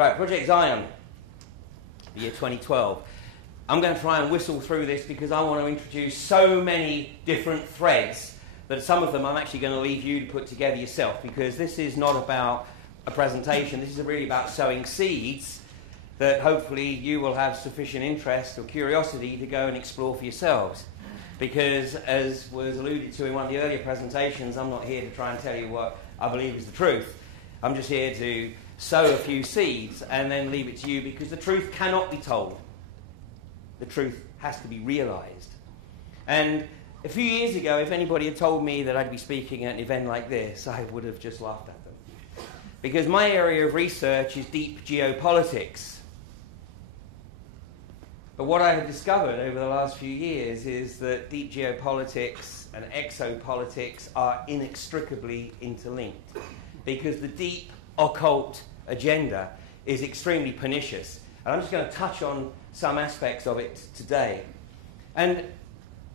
Right, Project Zion, the year 2012. I'm going to try and whistle through this because I want to introduce so many different threads that some of them I'm actually going to leave you to put together yourself, because this is not about a presentation. This is really about sowing seeds that hopefully you will have sufficient interest or curiosity to go and explore for yourselves. Because, as was alluded to in one of the earlier presentations, I'm not here to try and tell you what I believe is the truth. I'm just here to sow a few seeds and then leave it to you, because the truth cannot be told. The truth has to be realized. And a few years ago, if anybody had told me that I'd be speaking at an event like this, I would have just laughed at them. Because my area of research is deep geopolitics. But what I have discovered over the last few years is that deep geopolitics and exopolitics are inextricably interlinked, because the deep occult agenda is extremely pernicious. And I'm just going to touch on some aspects of it today. And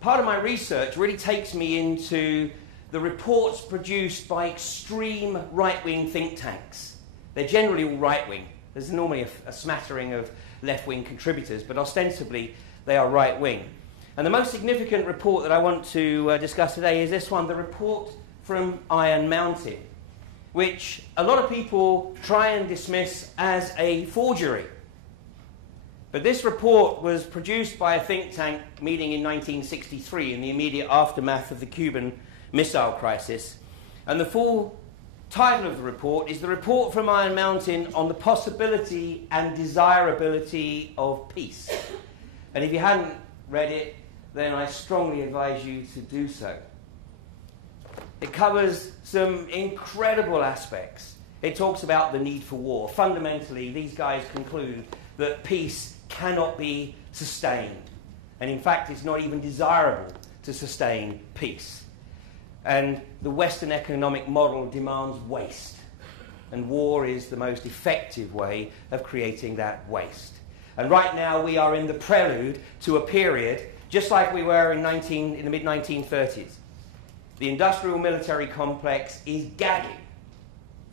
part of my research really takes me into the reports produced by extreme right-wing think tanks. They're generally all right-wing. There's normally a smattering of left-wing contributors, but ostensibly they are right-wing. And the most significant report that I want to discuss today is this one, the report from Iron Mountain, which a lot of people try and dismiss as a forgery. But this report was produced by a think tank meeting in 1963 in the immediate aftermath of the Cuban Missile Crisis. And the full title of the report is The Report from Iron Mountain on the Possibility and Desirability of Peace. And if you hadn't read it, then I strongly advise you to do so. It covers some incredible aspects. It talks about the need for war. Fundamentally, these guys conclude that peace cannot be sustained. And in fact, it's not even desirable to sustain peace. And the Western economic model demands waste. And war is the most effective way of creating that waste. And right now we are in the prelude to a period, just like we were in the mid-1930s. The industrial military complex is gagging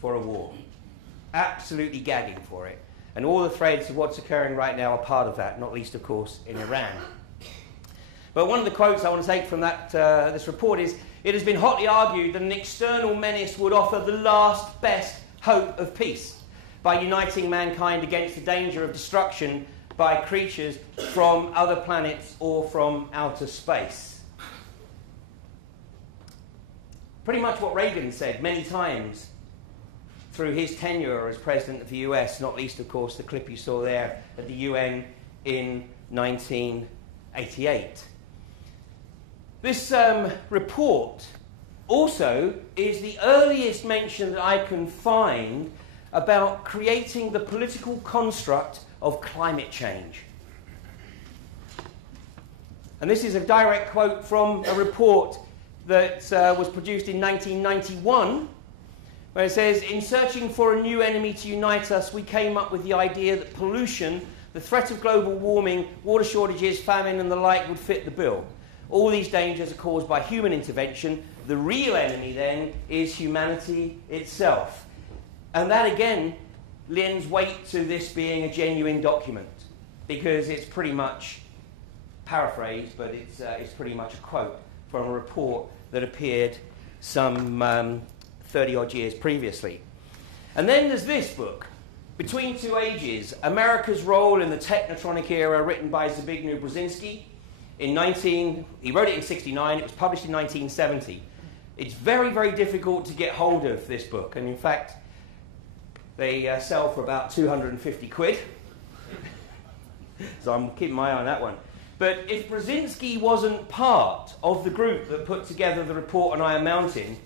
for a war. Absolutely gagging for it. And all the threads of what's occurring right now are part of that, not least, of course, in Iran. But one of the quotes I want to take from this report is, "It has been hotly argued that an external menace would offer the last best hope of peace by uniting mankind against the danger of destruction by creatures from other planets or from outer space." Pretty much what Reagan said many times through his tenure as President of the US, not least, of course, the clip you saw there at the UN in 1988. This report also is the earliest mention that I can find about creating the political construct of climate change. And this is a direct quote from a report that was produced in 1991, where it says, "In searching for a new enemy to unite us, we came up with the idea that pollution, the threat of global warming, water shortages, famine and the like would fit the bill. All these dangers are caused by human intervention. The real enemy, then, is humanity itself." And that, again, lends weight to this being a genuine document, because it's pretty much paraphrased, but it's pretty much a quote from a report that appeared some 30-odd years previously. And then there's this book, Between Two Ages, America's Role in the Technotronic Era, written by Zbigniew Brzezinski. He wrote it in 1969, it was published in 1970. It's very, very difficult to get hold of this book, and in fact, they sell for about 250 quid. So I'm keeping my eye on that one. But if Brzezinski wasn't part of the group that put together the report on Iron Mountain,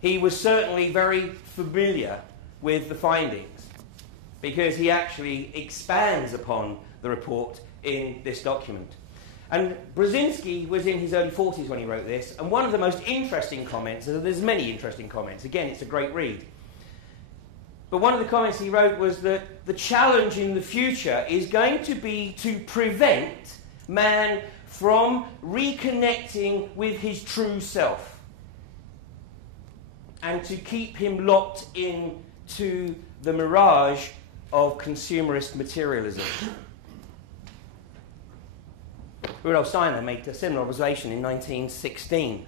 he was certainly very familiar with the findings, because he actually expands upon the report in this document. And Brzezinski was in his early 40s when he wrote this, and one of the most interesting comments, and there's many interesting comments, again, it's a great read, but one of the comments he wrote was that the challenge in the future is going to be to prevent man from reconnecting with his true self, and to keep him locked into the mirage of consumerist materialism. Rudolf Steiner made a similar observation in 1916.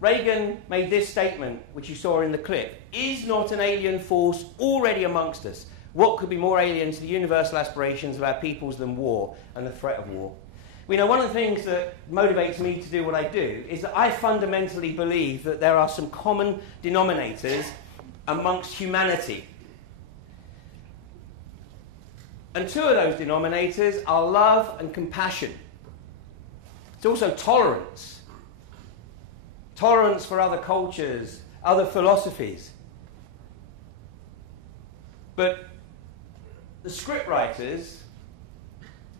Reagan made this statement, which you saw in the clip: is not an alien force already amongst us? What could be more alien to the universal aspirations of our peoples than war and the threat of war? You know, one of the things that motivates me to do what I do is that I fundamentally believe that there are some common denominators amongst humanity. And two of those denominators are love and compassion. It's also tolerance. Tolerance for other cultures, other philosophies. But the scriptwriters,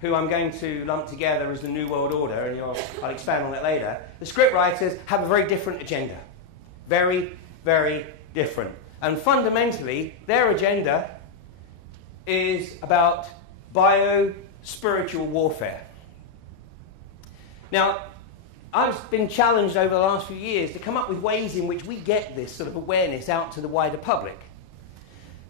who I'm going to lump together as the New World Order, and I'll expand on that later, the scriptwriters have a very different agenda. Very, very different. And fundamentally, their agenda is about bio-spiritual warfare. Now, I've been challenged over the last few years to come up with ways in which we get this sort of awareness out to the wider public.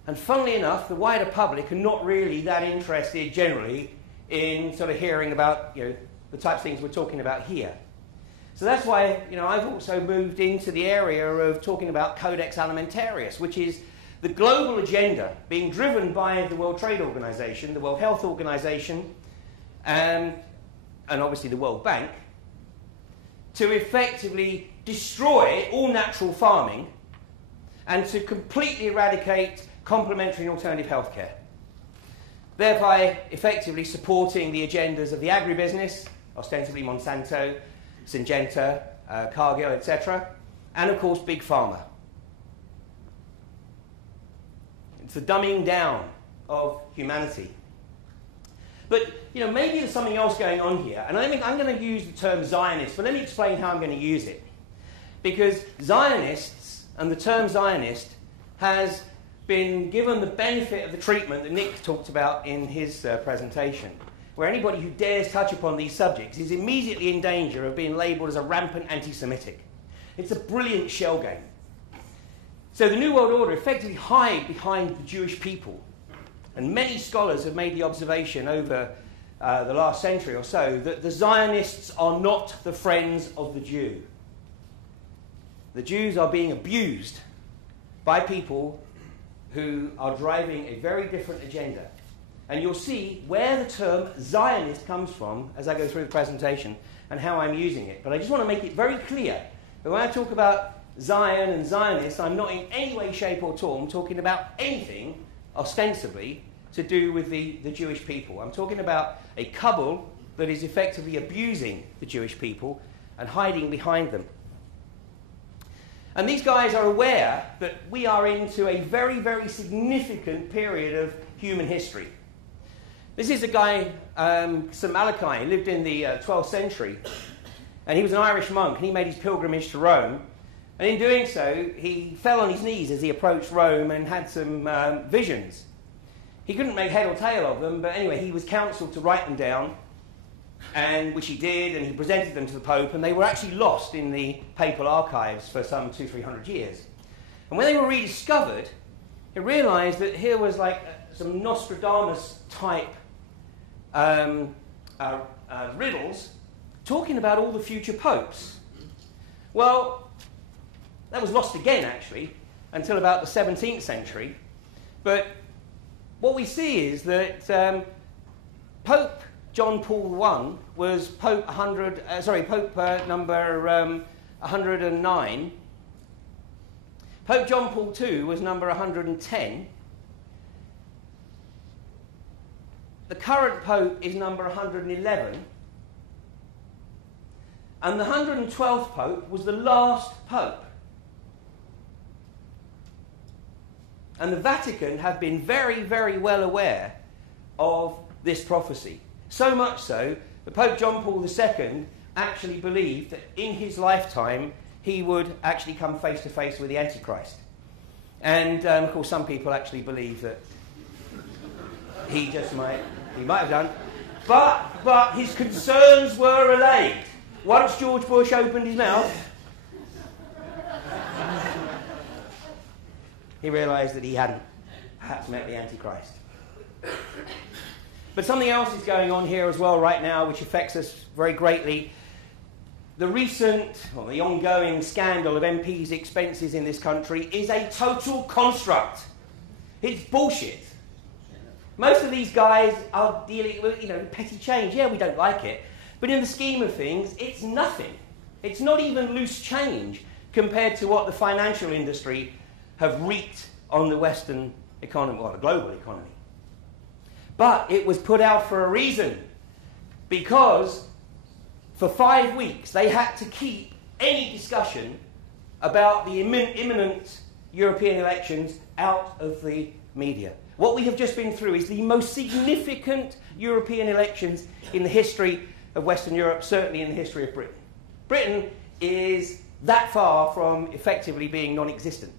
And funnily enough, the wider public are not really that interested generally in sort of hearing about, you know, the types of things we're talking about here. So that's why, you know, I've also moved into the area of talking about Codex Alimentarius, which is the global agenda being driven by the World Trade Organization, the World Health Organization, and obviously the World Bank, to effectively destroy all natural farming and to completely eradicate complementary and alternative healthcare, thereby effectively supporting the agendas of the agribusiness, ostensibly Monsanto, Syngenta, Cargill, etc., and of course Big Pharma. It's the dumbing down of humanity. But, you know, maybe there's something else going on here, and I think I'm going to use the term Zionist, but let me explain how I'm going to use it. Because Zionists, and the term Zionist, has been given the benefit of the treatment that Nick talked about in his presentation, where anybody who dares touch upon these subjects is immediately in danger of being labelled as a rampant anti-Semitic. It's a brilliant shell game. So the New World Order effectively hide behind the Jewish people. And many scholars have made the observation over the last century or so that the Zionists are not the friends of the Jew. The Jews are being abused by people who are driving a very different agenda. And you'll see where the term Zionist comes from as I go through the presentation and how I'm using it. But I just want to make it very clear that when I talk about Zion and Zionists, I'm not in any way, shape or form talking about anything ostensibly to do with the Jewish people. I'm talking about a cabal that is effectively abusing the Jewish people and hiding behind them. And these guys are aware that we are into a very, very significant period of human history. This is a guy, St. Malachi, lived in the 12th century, and he was an Irish monk, and he made his pilgrimage to Rome. And in doing so, he fell on his knees as he approached Rome and had some visions. He couldn't make head or tail of them, but anyway, he was counselled to write them down, and which he did, and he presented them to the Pope, and they were actually lost in the papal archives for some 200-300 years. And when they were rediscovered, he realised that here was like some Nostradamus-type riddles talking about all the future popes. Well, that was lost again, actually, until about the 17th century. But what we see is that Pope John Paul I was Pope number 109. Pope John Paul II was number 110. The current Pope is number 111. And the 112th Pope was the last Pope. And the Vatican have been very, very well aware of this prophecy. So much so that Pope John Paul II actually believed that in his lifetime he would actually come face to face with the Antichrist. And of course some people actually believe that he might have done. But his concerns were allayed. Once George Bush opened his mouth, he realised that he hadn't perhaps met the Antichrist. But something else is going on here as well right now, which affects us very greatly. The the ongoing scandal of MPs' expenses in this country is a total construct. It's bullshit. Most of these guys are dealing with, petty change. Yeah, we don't like it. But in the scheme of things, it's nothing. It's not even loose change compared to what the financial industry have wreaked on the Western economy, or the global economy. But it was put out for a reason, because for 5 weeks they had to keep any discussion about the imminent European elections out of the media. What we have just been through is the most significant European elections in the history of Western Europe, certainly in the history of Britain. Britain is that far from effectively being non-existent.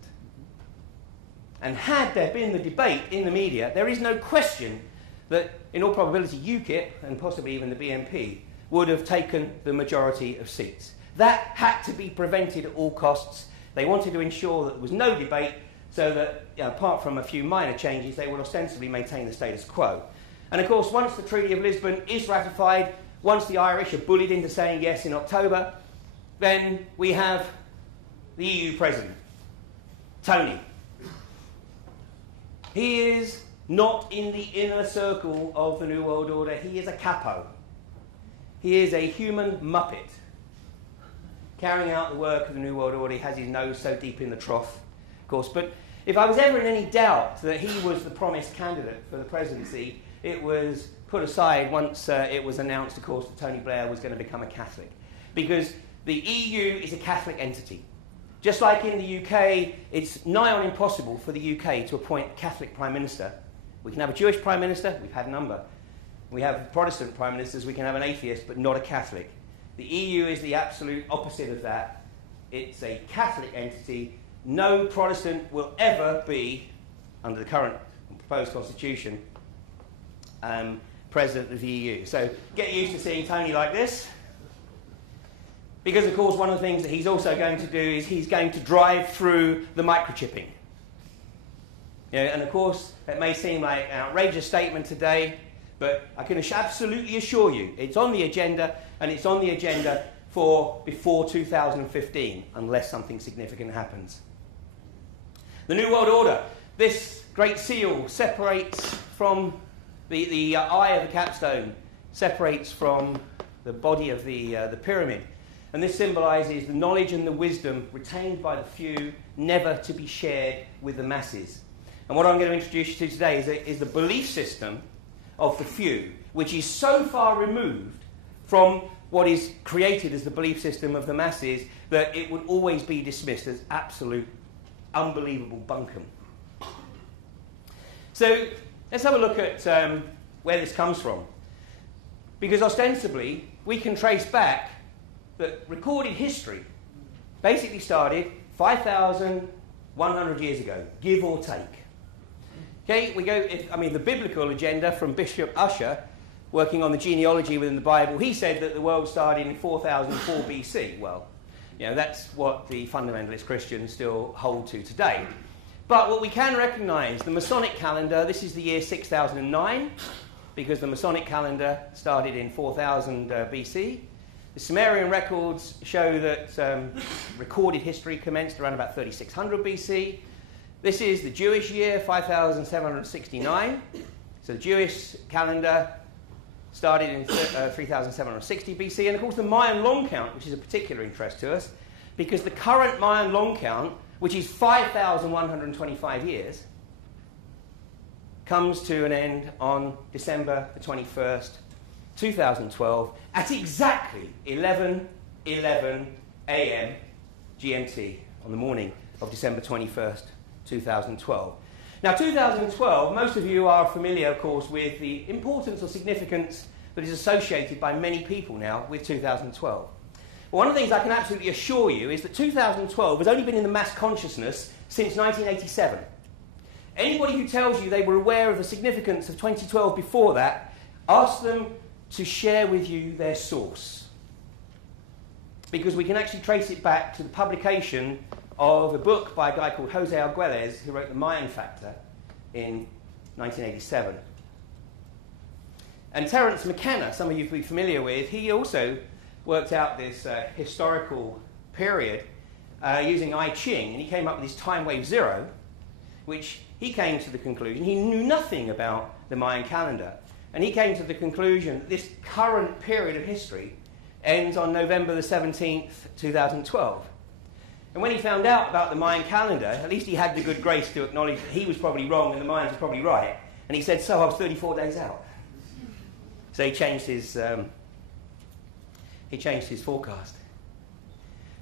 And had there been the debate in the media, there is no question that, in all probability, UKIP, and possibly even the BNP, would have taken the majority of seats. That had to be prevented at all costs. They wanted to ensure that there was no debate, so that, apart from a few minor changes, they would ostensibly maintain the status quo. And of course, once the Treaty of Lisbon is ratified, once the Irish are bullied into saying yes in October, then we have the EU president, Tony. He is not in the inner circle of the New World Order. He is a capo. He is a human muppet carrying out the work of the New World Order. He has his nose so deep in the trough, of course. But if I was ever in any doubt that he was the promised candidate for the presidency, it was put aside once it was announced, of course, that Tony Blair was going to become a Catholic. Because the EU is a Catholic entity. Just like in the UK, it's nigh on impossible for the UK to appoint a Catholic Prime Minister. We can have a Jewish Prime Minister, we've had a number. We have Protestant Prime Ministers, we can have an atheist, but not a Catholic. The EU is the absolute opposite of that. It's a Catholic entity. No Protestant will ever be, under the current proposed constitution, president of the EU. So get used to seeing Tony like this. Because, of course, one of the things that he's also going to do is he's going to drive through the microchipping. And, of course, it may seem like an outrageous statement today, but I can absolutely assure you it's on the agenda, and it's on the agenda for before 2015, unless something significant happens. The New World Order. This great seal separates from the eye of the capstone, separates from the body of the pyramid. And this symbolises the knowledge and the wisdom retained by the few, never to be shared with the masses. And what I'm going to introduce you to today is the belief system of the few, which is so far removed from what is created as the belief system of the masses that it would always be dismissed as absolute, unbelievable bunkum. So let's have a look at where this comes from. Because ostensibly, we can trace back that recorded history basically started 5,100 years ago, give or take. Okay, the biblical agenda from Bishop Ussher, working on the genealogy within the Bible, he said that the world started in 4004 BC. Well, that's what the fundamentalist Christians still hold to today. But what we can recognise, the Masonic calendar, this is the year 6009, because the Masonic calendar started in 4000 BC. The Sumerian records show that recorded history commenced around about 3600 BC. This is the Jewish year, 5769. So the Jewish calendar started in 3760 BC. And of course the Mayan long count, which is of particular interest to us, because the current Mayan long count, which is 5,125 years, comes to an end on December the 21st, 2012, at exactly 11:11 a.m. GMT on the morning of December 21st, 2012. Now, 2012, most of you are familiar, of course, with the importance or significance that is associated by many people now with 2012. Well, one of the things I can absolutely assure you is that 2012 has only been in the mass consciousness since 1987. Anybody who tells you they were aware of the significance of 2012 before that, ask them to share with you their source. Because we can actually trace it back to the publication of a book by a guy called Jose Arguelles, who wrote The Mayan Factor in 1987. And Terence McKenna, some of you will be familiar with, he also worked out this historical period using I Ching, and he came up with this time wave zero, which he came to the conclusion, he knew nothing about the Mayan calendar, and he came to the conclusion that this current period of history ends on November the 17th, 2012. And when he found out about the Mayan calendar, at least he had the good grace to acknowledge that he was probably wrong and the Mayans were probably right, and he said, so I was 34 days out. So he changed his forecast.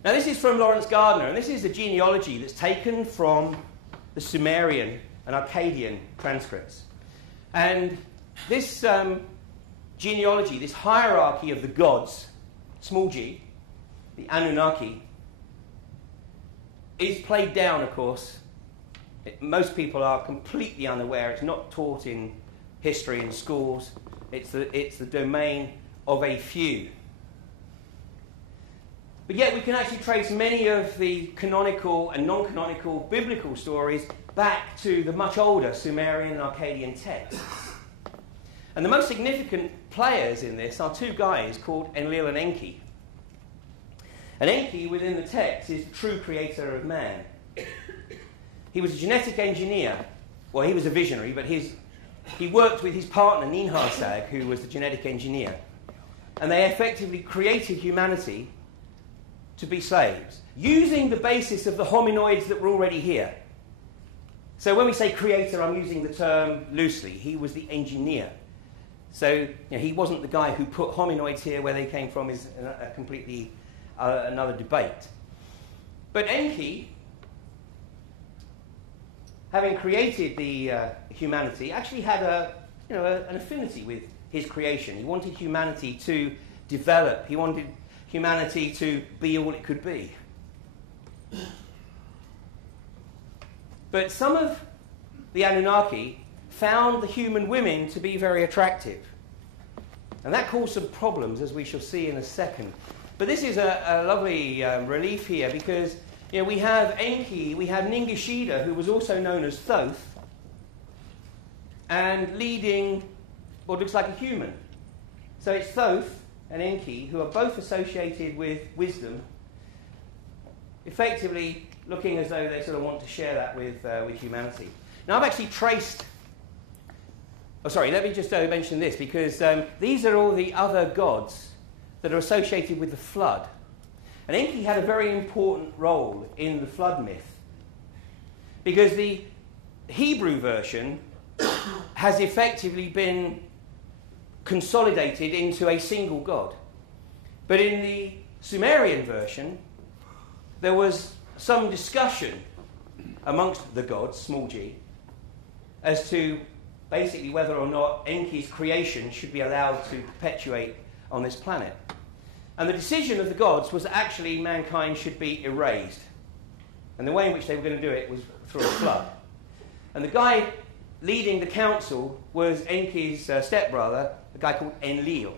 Now this is from Lawrence Gardner, and this is a genealogy that's taken from the Sumerian and Akkadian transcripts. And this genealogy, this hierarchy of the gods, small g, the Anunnaki, is played down, of course. Most people are completely unaware. It's not taught in history in schools. It's the domain of a few. But yet we can actually trace many of the canonical and non-canonical biblical stories back to the much older Sumerian and Akkadian texts. And the most significant players in this are two guys called Enlil and Enki. And Enki, within the text, is the true creator of man. He was a genetic engineer. Well, he was a visionary, but he worked with his partner, Ninhursag, who was the genetic engineer. And they effectively created humanity to be slaves, using the basis of the hominoids that were already here. So when we say creator, I'm using the term loosely. He was the engineer. So he wasn't the guy who put hominoids here. Where they came from is a completely another debate. But Enki, having created the humanity, actually had an affinity with his creation. He wanted humanity to develop. He wanted humanity to be all it could be. But some of the Anunnaki found the human women to be very attractive. And that caused some problems, as we shall see in a second. But this is a lovely relief here, because we have Enki, we have Ningishida, who was also known as Thoth, and leading what looks like a human. So it's Thoth and Enki, who are both associated with wisdom, effectively looking as though they sort of want to share that with humanity. Now I've actually traced... Oh, sorry, let me just mention this, because these are all the other gods that are associated with the flood. And Enki had a very important role in the flood myth, because the Hebrew version has effectively been consolidated into a single god. But in the Sumerian version, there was some discussion amongst the gods, small g, as to basically whether or not Enki's creation should be allowed to perpetuate on this planet. And the decision of the gods was that actually mankind should be erased. And the way in which they were going to do it was through a flood. And the guy leading the council was Enki's stepbrother, a guy called Enlil.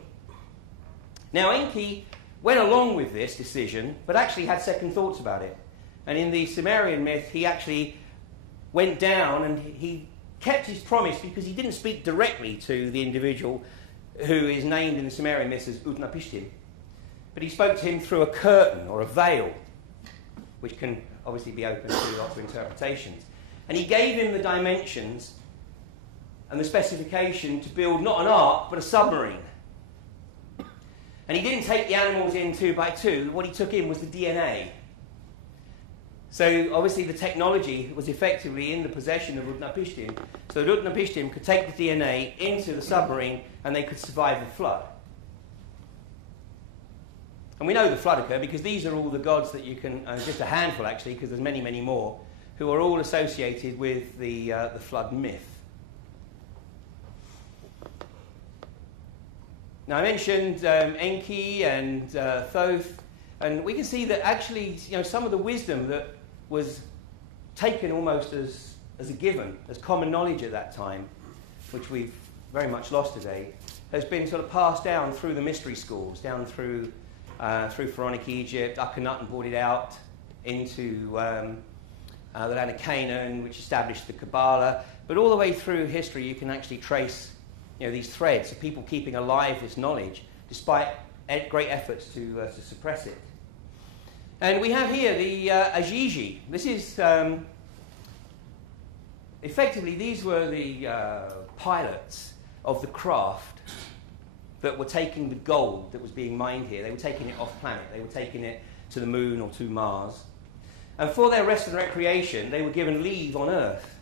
Now Enki went along with this decision, but actually had second thoughts about it. And in the Sumerian myth, he actually went down and he kept his promise, because he didn't speak directly to the individual who is named in the Sumerian myths as Utnapishtim. But he spoke to him through a curtain or a veil, which can obviously be open to lots of interpretations. And he gave him the dimensions and the specification to build not an ark, but a submarine. And he didn't take the animals in 2 by 2. What he took in was the DNA. So obviously the technology was effectively in the possession of Utnapishtim, so that Utnapishtim could take the DNA into the submarine and they could survive the flood. And we know the flood occurred because these are all the gods that you can, just a handful actually, because there's many, many more, who are all associated with the flood myth. Now I mentioned Enki and Thoth, and we can see that actually some of the wisdom that was taken almost as a given, as common knowledge at that time, which we've very much lost today, has been sort of passed down through the mystery schools, down through Pharaonic Egypt. Akhenaten brought it out, into the land of Canaan, which established the Kabbalah. But all the way through history, you can actually trace these threads of people keeping alive this knowledge, despite great efforts to suppress it. And we have here the Ajiji. This is, effectively, these were the pilots of the craft that were taking the gold that was being mined here. They were taking it off planet. They were taking it to the moon or to Mars. And for their rest and recreation, they were given leave on Earth.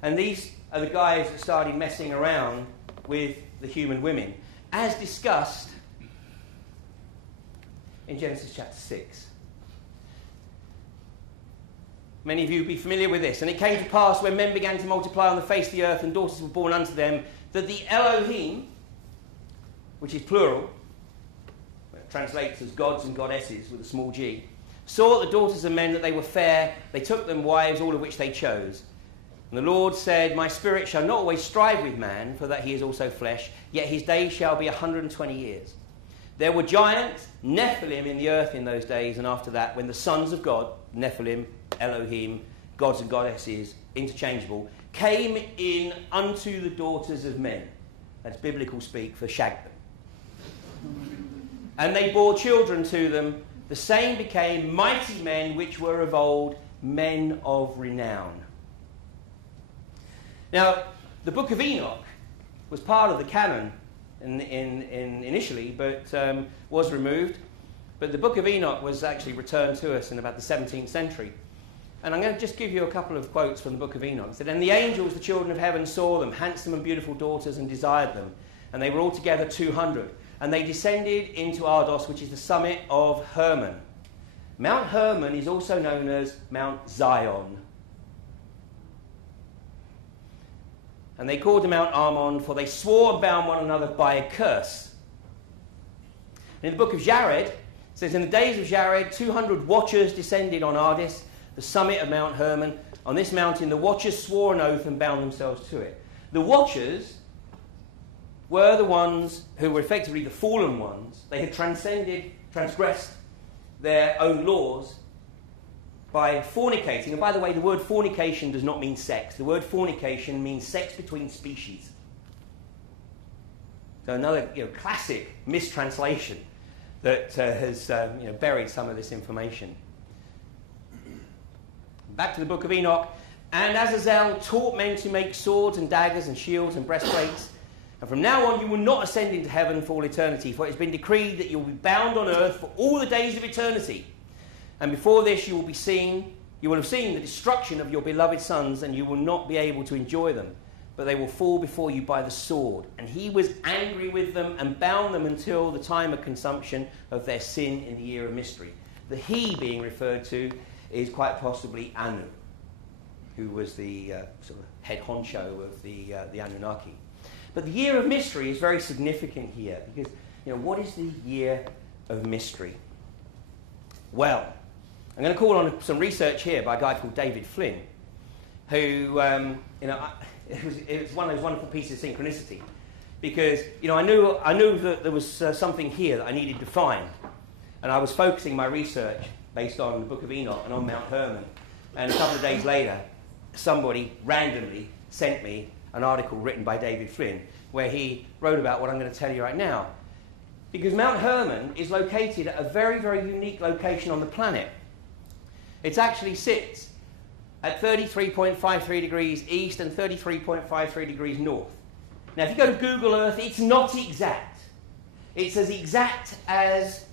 And these are the guys that started messing around with the human women, as discussed in Genesis chapter 6. Many of you will be familiar with this. And it came to pass when men began to multiply on the face of the earth and daughters were born unto them, that the Elohim, which is plural, it translates as gods and goddesses with a small g, saw the daughters of men that they were fair. They took them wives, all of which they chose. And the Lord said, My spirit shall not always strive with man, for that he is also flesh, yet his days shall be 120 years. There were giants, Nephilim, in the earth in those days, and after that, when the sons of God, Nephilim, Elohim, gods and goddesses, interchangeable, came in unto the daughters of men. That's biblical speak for shagged them. And they bore children to them. The same became mighty men which were of old, men of renown. Now, the book of Enoch was part of the canon initially, but was removed. But the book of Enoch was actually returned to us in about the 17th century. And I'm going to just give you a couple of quotes from the book of Enoch. It said, And the angels, the children of heaven, saw them, handsome and beautiful daughters, and desired them. And they were altogether 200. And they descended into Ardos, which is the summit of Hermon. Mount Hermon is also known as Mount Zion. And they called the Mount Armon, for they swore and bound one another by a curse. And in the book of Jared, it says, In the days of Jared, 200 watchers descended on Ardis, the summit of Mount Hermon. On this mountain, the watchers swore an oath and bound themselves to it. The watchers were the ones who were effectively the fallen ones. They had transgressed their own laws by fornicating. And by the way, the word fornication does not mean sex. The word fornication means sex between species. So another classic mistranslation that has buried some of this information. Back to the book of Enoch. And Azazel taught men to make swords and daggers and shields and breastplates. And from now on you will not ascend into heaven for all eternity, for it has been decreed that you will be bound on earth for all the days of eternity. And before this you will have seen the destruction of your beloved sons, and you will not be able to enjoy them, but they will fall before you by the sword. And he was angry with them and bound them until the time of consumption of their sin in the year of mystery. The he being referred to is quite possibly Anu, who was the sort of head honcho of the Anunnaki. But the year of mystery is very significant here, because what is the year of mystery? Well, I'm going to call on some research here by a guy called David Flynn, who it was one of those wonderful pieces of synchronicity, because I knew that there was something here that I needed to find, and I was focusing my research based on the Book of Enoch and on Mount Hermon, and a couple of days later, somebody randomly sent me an article written by David Flynn, where he wrote about what I'm going to tell you right now. Because Mount Hermon is located at a very, very unique location on the planet. It actually sits at 33.53 degrees east and 33.53 degrees north. Now, if you go to Google Earth, it's not exact. It's as exact as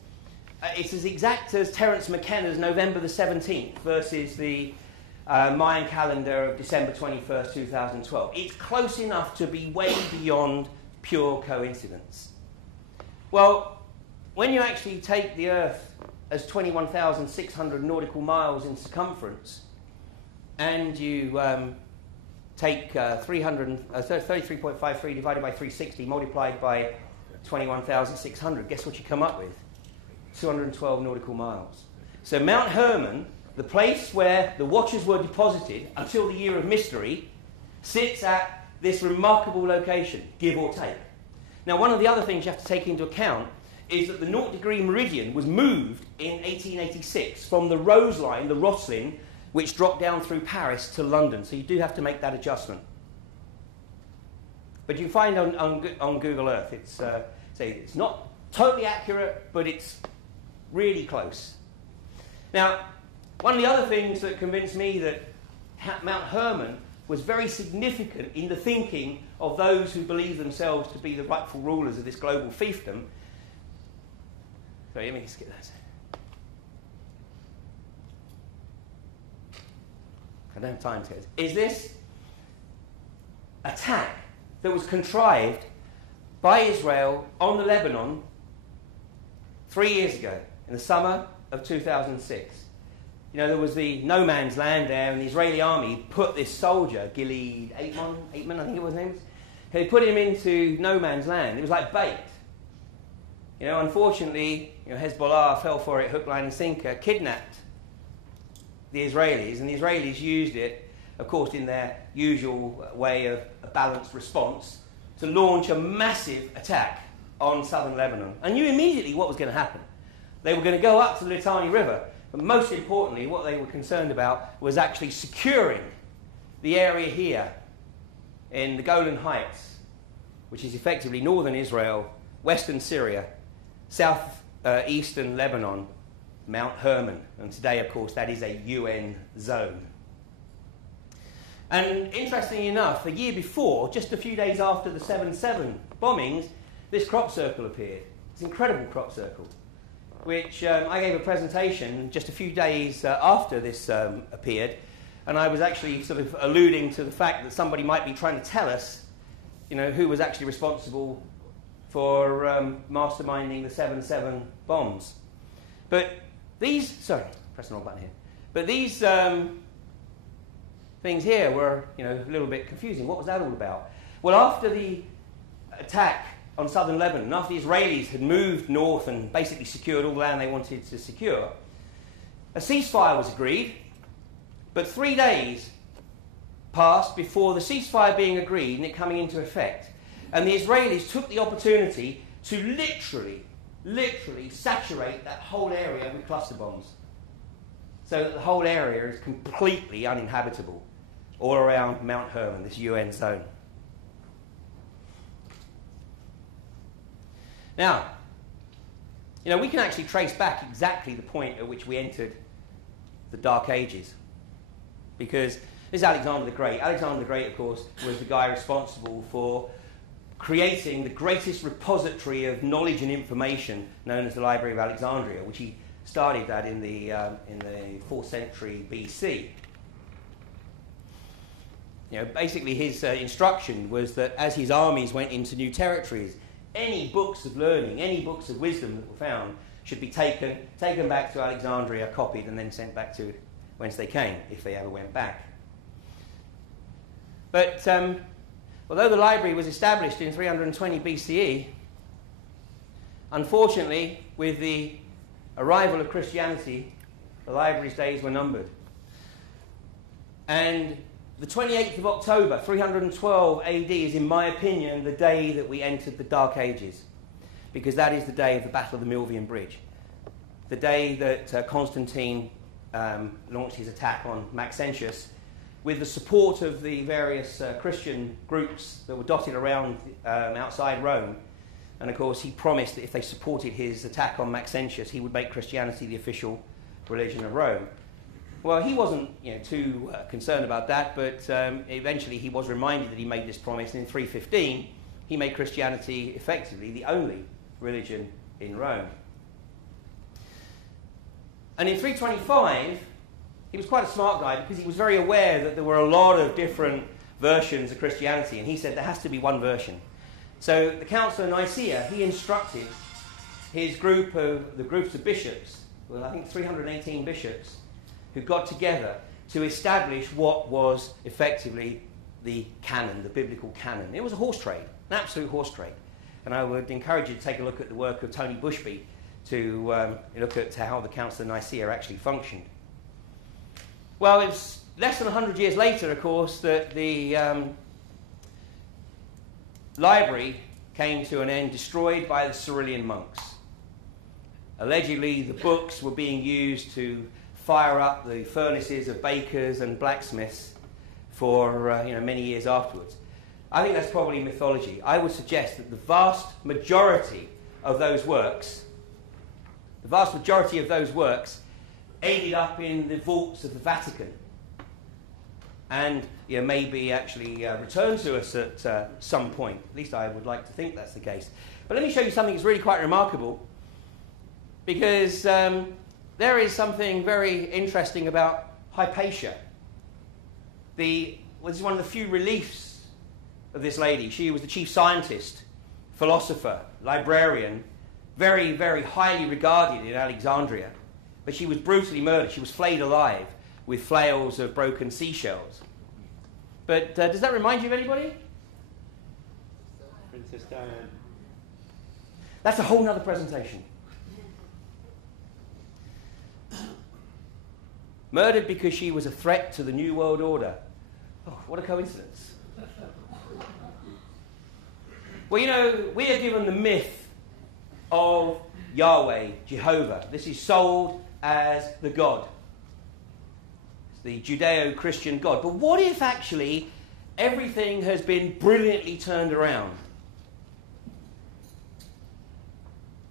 Terence McKenna's November the 17th versus the Mayan calendar of December 21st, 2012. It's close enough to be way beyond pure coincidence. Well, when you actually take the Earth as 21,600 nautical miles in circumference, and you take 33.53 divided by 360 multiplied by 21,600, guess what you come up with? 212 nautical miles. So Mount Hermon, the place where the watchers were deposited until the year of mystery, sits at this remarkable location, give or take. Now, one of the other things you have to take into account is that the 0-degree meridian was moved in 1886 from the Rose Line, the Rosslyn, which dropped down through Paris to London. So you do have to make that adjustment. But you can find on Google Earth, it's not totally accurate, but it's really close. Now, one of the other things that convinced me that Mount Hermon was very significant in the thinking of those who believe themselves to be the rightful rulers of this global fiefdom. Sorry, let me skip that. I don't have time to. Is this attack that was contrived by Israel on the Lebanon 3 years ago, in the summer of 2006. You know, there was the no man's land there, and the Israeli army put this soldier, Gilad Eichmann, I think it was his name, they put him into no man's land. It was like bait. You know, unfortunately, Hezbollah fell for it hook, line and sinker, kidnapped the Israelis, and the Israelis used it, of course, in their usual way of a balanced response, to launch a massive attack on southern Lebanon. And knew immediately what was going to happen. They were going to go up to the Litani River, but most importantly, what they were concerned about was actually securing the area here in the Golan Heights, which is effectively northern Israel, western Syria, south-eastern Lebanon, Mount Hermon. And today, of course, that is a UN zone. And interestingly enough, the year before, just a few days after the 7/7 bombings, this crop circle appeared. It's an incredible crop circle, which I gave a presentation just a few days after this appeared, and I was actually sort of alluding to the fact that somebody might be trying to tell us, who was actually responsible for masterminding the 7/7 bombs. But these, sorry, pressing the wrong button here. But these things here were, a little bit confusing. What was that all about? Well, after the attack on southern Lebanon, after the Israelis had moved north and basically secured all the land they wanted to secure, a ceasefire was agreed, but 3 days passed before the ceasefire being agreed and it coming into effect. And the Israelis took the opportunity to literally saturate that whole area with cluster bombs, so that the whole area is completely uninhabitable all around Mount Hermon, this UN zone. Now, we can actually trace back exactly the point at which we entered the Dark Ages, because this is Alexander the Great. Alexander the Great, of course, was the guy responsible for creating the greatest repository of knowledge and information known as the Library of Alexandria, which he started that in the 4th century BC. Basically his instruction was that as his armies went into new territories, any books of learning, any books of wisdom that were found should be taken back to Alexandria, copied, and then sent back to whence they came, if they ever went back. But although the library was established in 320 BCE, unfortunately, with the arrival of Christianity, the library's days were numbered. And the 28th of October, 312 AD, is, in my opinion, the day that we entered the Dark Ages, because that is the day of the Battle of the Milvian Bridge, the day that Constantine launched his attack on Maxentius, with the support of the various Christian groups that were dotted around outside Rome. And of course, he promised that if they supported his attack on Maxentius, he would make Christianity the official religion of Rome. Well, he wasn't too concerned about that, but eventually he was reminded that he made this promise, and in 315 he made Christianity effectively the only religion in Rome. And in 325, he was quite a smart guy, because he was very aware that there were a lot of different versions of Christianity, and he said there has to be one version. So the Council of Nicaea, he instructed the groups of bishops, well, I think 318 bishops, who got together to establish what was effectively the canon, the biblical canon. It was a horse trade, an absolute horse trade. And I would encourage you to take a look at the work of Tony Bushby to look at how the Council of Nicaea actually functioned. Well, it's less than 100 years later, of course, that the library came to an end, destroyed by the Cyrillian monks. Allegedly, the books were being used to fire up the furnaces of bakers and blacksmiths for many years afterwards. I think that's probably mythology. I would suggest that the vast majority of those works ended up in the vaults of the Vatican and maybe actually returned to us at some point. At least I would like to think that's the case. But let me show you something that's really quite remarkable, because there is something very interesting about Hypatia. This is one of the few reliefs of this lady. She was the chief scientist, philosopher, librarian, very, very highly regarded in Alexandria. But she was brutally murdered. She was flayed alive with flails of broken seashells. But does that remind you of anybody? Princess Diana. That's a whole other presentation. Murdered because she was a threat to the New World Order. Oh, what a coincidence. Well, we are given the myth of Yahweh, Jehovah. This is sold as the God. It's the Judeo-Christian God. But what if actually everything has been brilliantly turned around?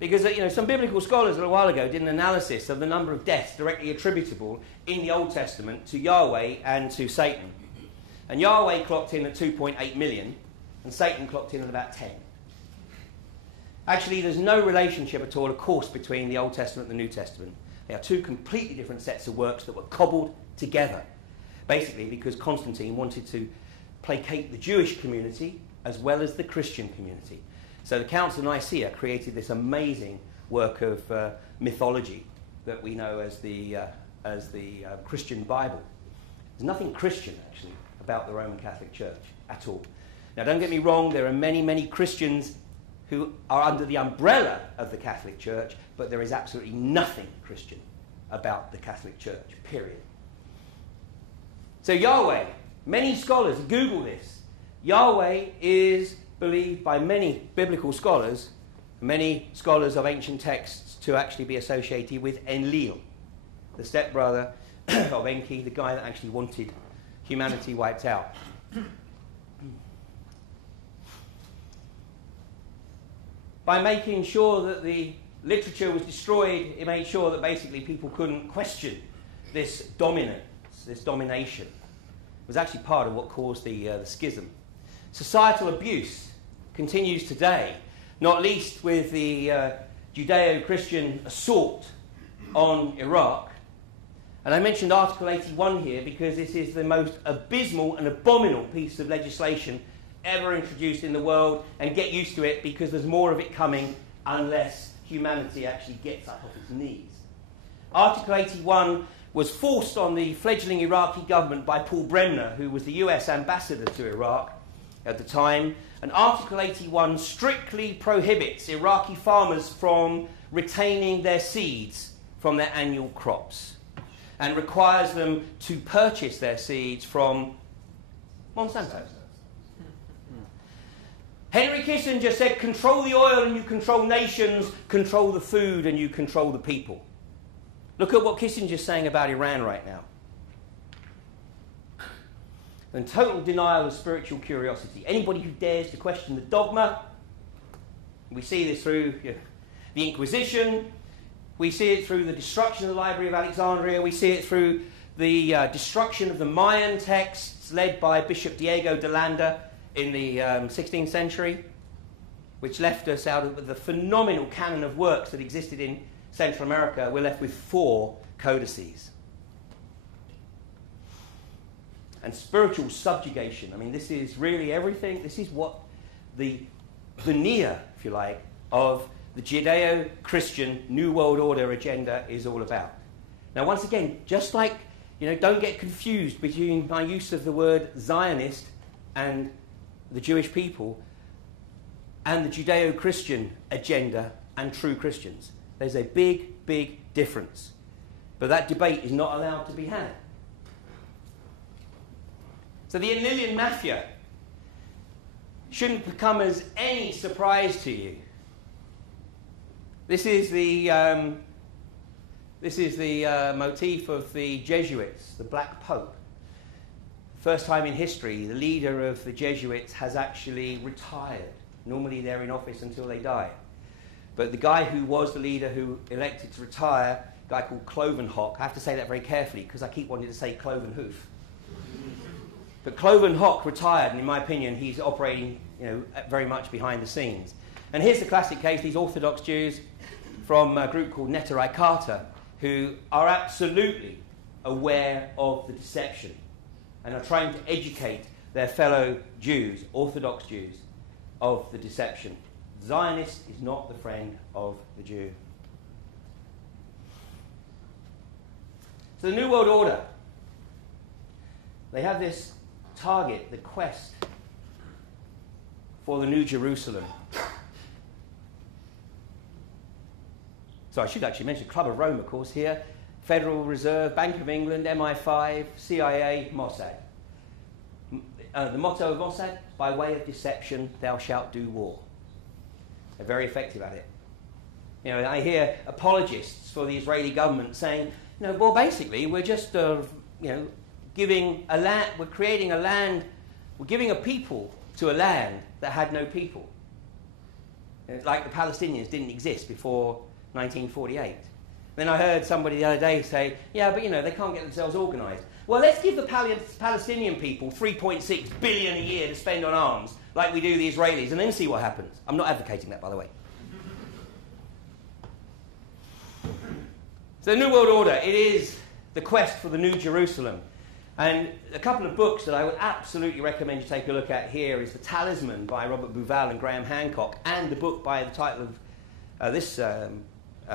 Because some biblical scholars a little while ago did an analysis of the number of deaths directly attributable in the Old Testament to Yahweh and to Satan. And Yahweh clocked in at 2.8 million, and Satan clocked in at about 10. Actually, there's no relationship at all, of course, between the Old Testament and the New Testament. They are two completely different sets of works that were cobbled together, basically because Constantine wanted to placate the Jewish community as well as the Christian community. So the Council of Nicaea created this amazing work of mythology that we know as the Christian Bible. There's nothing Christian, actually, about the Roman Catholic Church at all. Now, don't get me wrong, there are many, many Christians who are under the umbrella of the Catholic Church, but there is absolutely nothing Christian about the Catholic Church, period. So Yahweh, many scholars, Google this, Yahweh is believed by many biblical scholars, many scholars of ancient texts, to actually be associated with Enlil, the stepbrother of Enki, the guy that actually wanted humanity wiped out. By making sure that the literature was destroyed, it made sure that basically people couldn't question this dominance, this domination. It was actually part of what caused the schism. Societal abuse continues today, not least with the Judeo-Christian assault on Iraq. And I mentioned Article 81 here because this is the most abysmal and abominable piece of legislation ever introduced in the world, and get used to it because there's more of it coming unless humanity actually gets up off its knees. Article 81 was forced on the fledgling Iraqi government by Paul Bremner, who was the US ambassador to Iraq at the time. And Article 81 strictly prohibits Iraqi farmers from retaining their seeds from their annual crops and requires them to purchase their seeds from Monsanto. Henry Kissinger said, control the oil and you control nations, control the food and you control the people. Look at what Kissinger's saying about Iran right now. And total denial of spiritual curiosity. Anybody who dares to question the dogma, we see this through the Inquisition, we see it through the destruction of the Library of Alexandria, we see it through the destruction of the Mayan texts led by Bishop Diego de Landa in the 16th century, which left us out of the phenomenal canon of works that existed in Central America. We're left with 4 codices. And spiritual subjugation. I mean, this is really everything. This is what the veneer, if you like, of the Judeo-Christian New World Order agenda is all about. Now, once again, just like, don't get confused between my use of the word Zionist and the Jewish people and the Judeo-Christian agenda and true Christians. There's a big, big difference. But that debate is not allowed to be had. So the Enlilian Mafia shouldn't come as any surprise to you. This is the motif of the Jesuits, the Black Pope. First time in history, the leader of the Jesuits has actually retired. Normally they're in office until they die. But the guy who was the leader who elected to retire, a guy called Clovenhock, I have to say that very carefully because I keep wanting to say cloven hoof. But Clovenhock retired, and in my opinion, he's operating, very much behind the scenes. And here's the classic case, these Orthodox Jews from a group called Neturei, who are absolutely aware of the deception and are trying to educate their fellow Jews, Orthodox Jews, of the deception. Zionist is not the friend of the Jew. So the New World Order, they have this target, the quest for the New Jerusalem. So I should actually mention Club of Rome, of course, here. Federal Reserve, Bank of England, MI5, CIA, Mossad. The motto of Mossad, by way of deception, thou shalt do war. They're very effective at it. I hear apologists for the Israeli government saying, well, basically, we're just, giving a land, we're creating a land, we're giving a people to a land that had no people. It's like the Palestinians didn't exist before 1948. Then I heard somebody the other day say, yeah, but they can't get themselves organised. Well, let's give the Palestinian people 3.6 billion a year to spend on arms, like we do the Israelis, and then see what happens. I'm not advocating that, by the way. So the New World Order, it is the quest for the New Jerusalem. And a couple of books that I would absolutely recommend you take a look at here is The Talisman by Robert Bauval and Graham Hancock, and the book by the title of this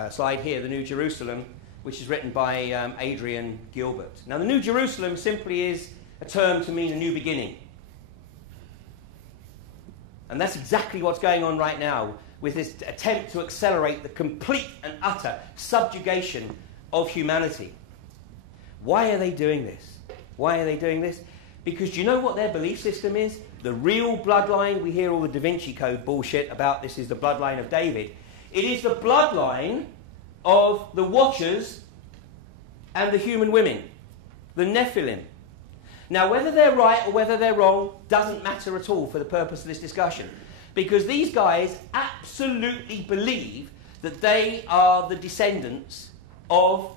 slide here, The New Jerusalem, which is written by Adrian Gilbert. Now, the New Jerusalem simply is a term to mean a new beginning. And that's exactly what's going on right now with this attempt to accelerate the complete and utter subjugation of humanity. Why are they doing this? Why are they doing this? Because do you know what their belief system is? The real bloodline, we hear all the Da Vinci Code bullshit about this is the bloodline of David. It is the bloodline of the Watchers and the human women, the Nephilim. Now, whether they're right or whether they're wrong doesn't matter at all for the purpose of this discussion, because these guys absolutely believe that they are the descendants of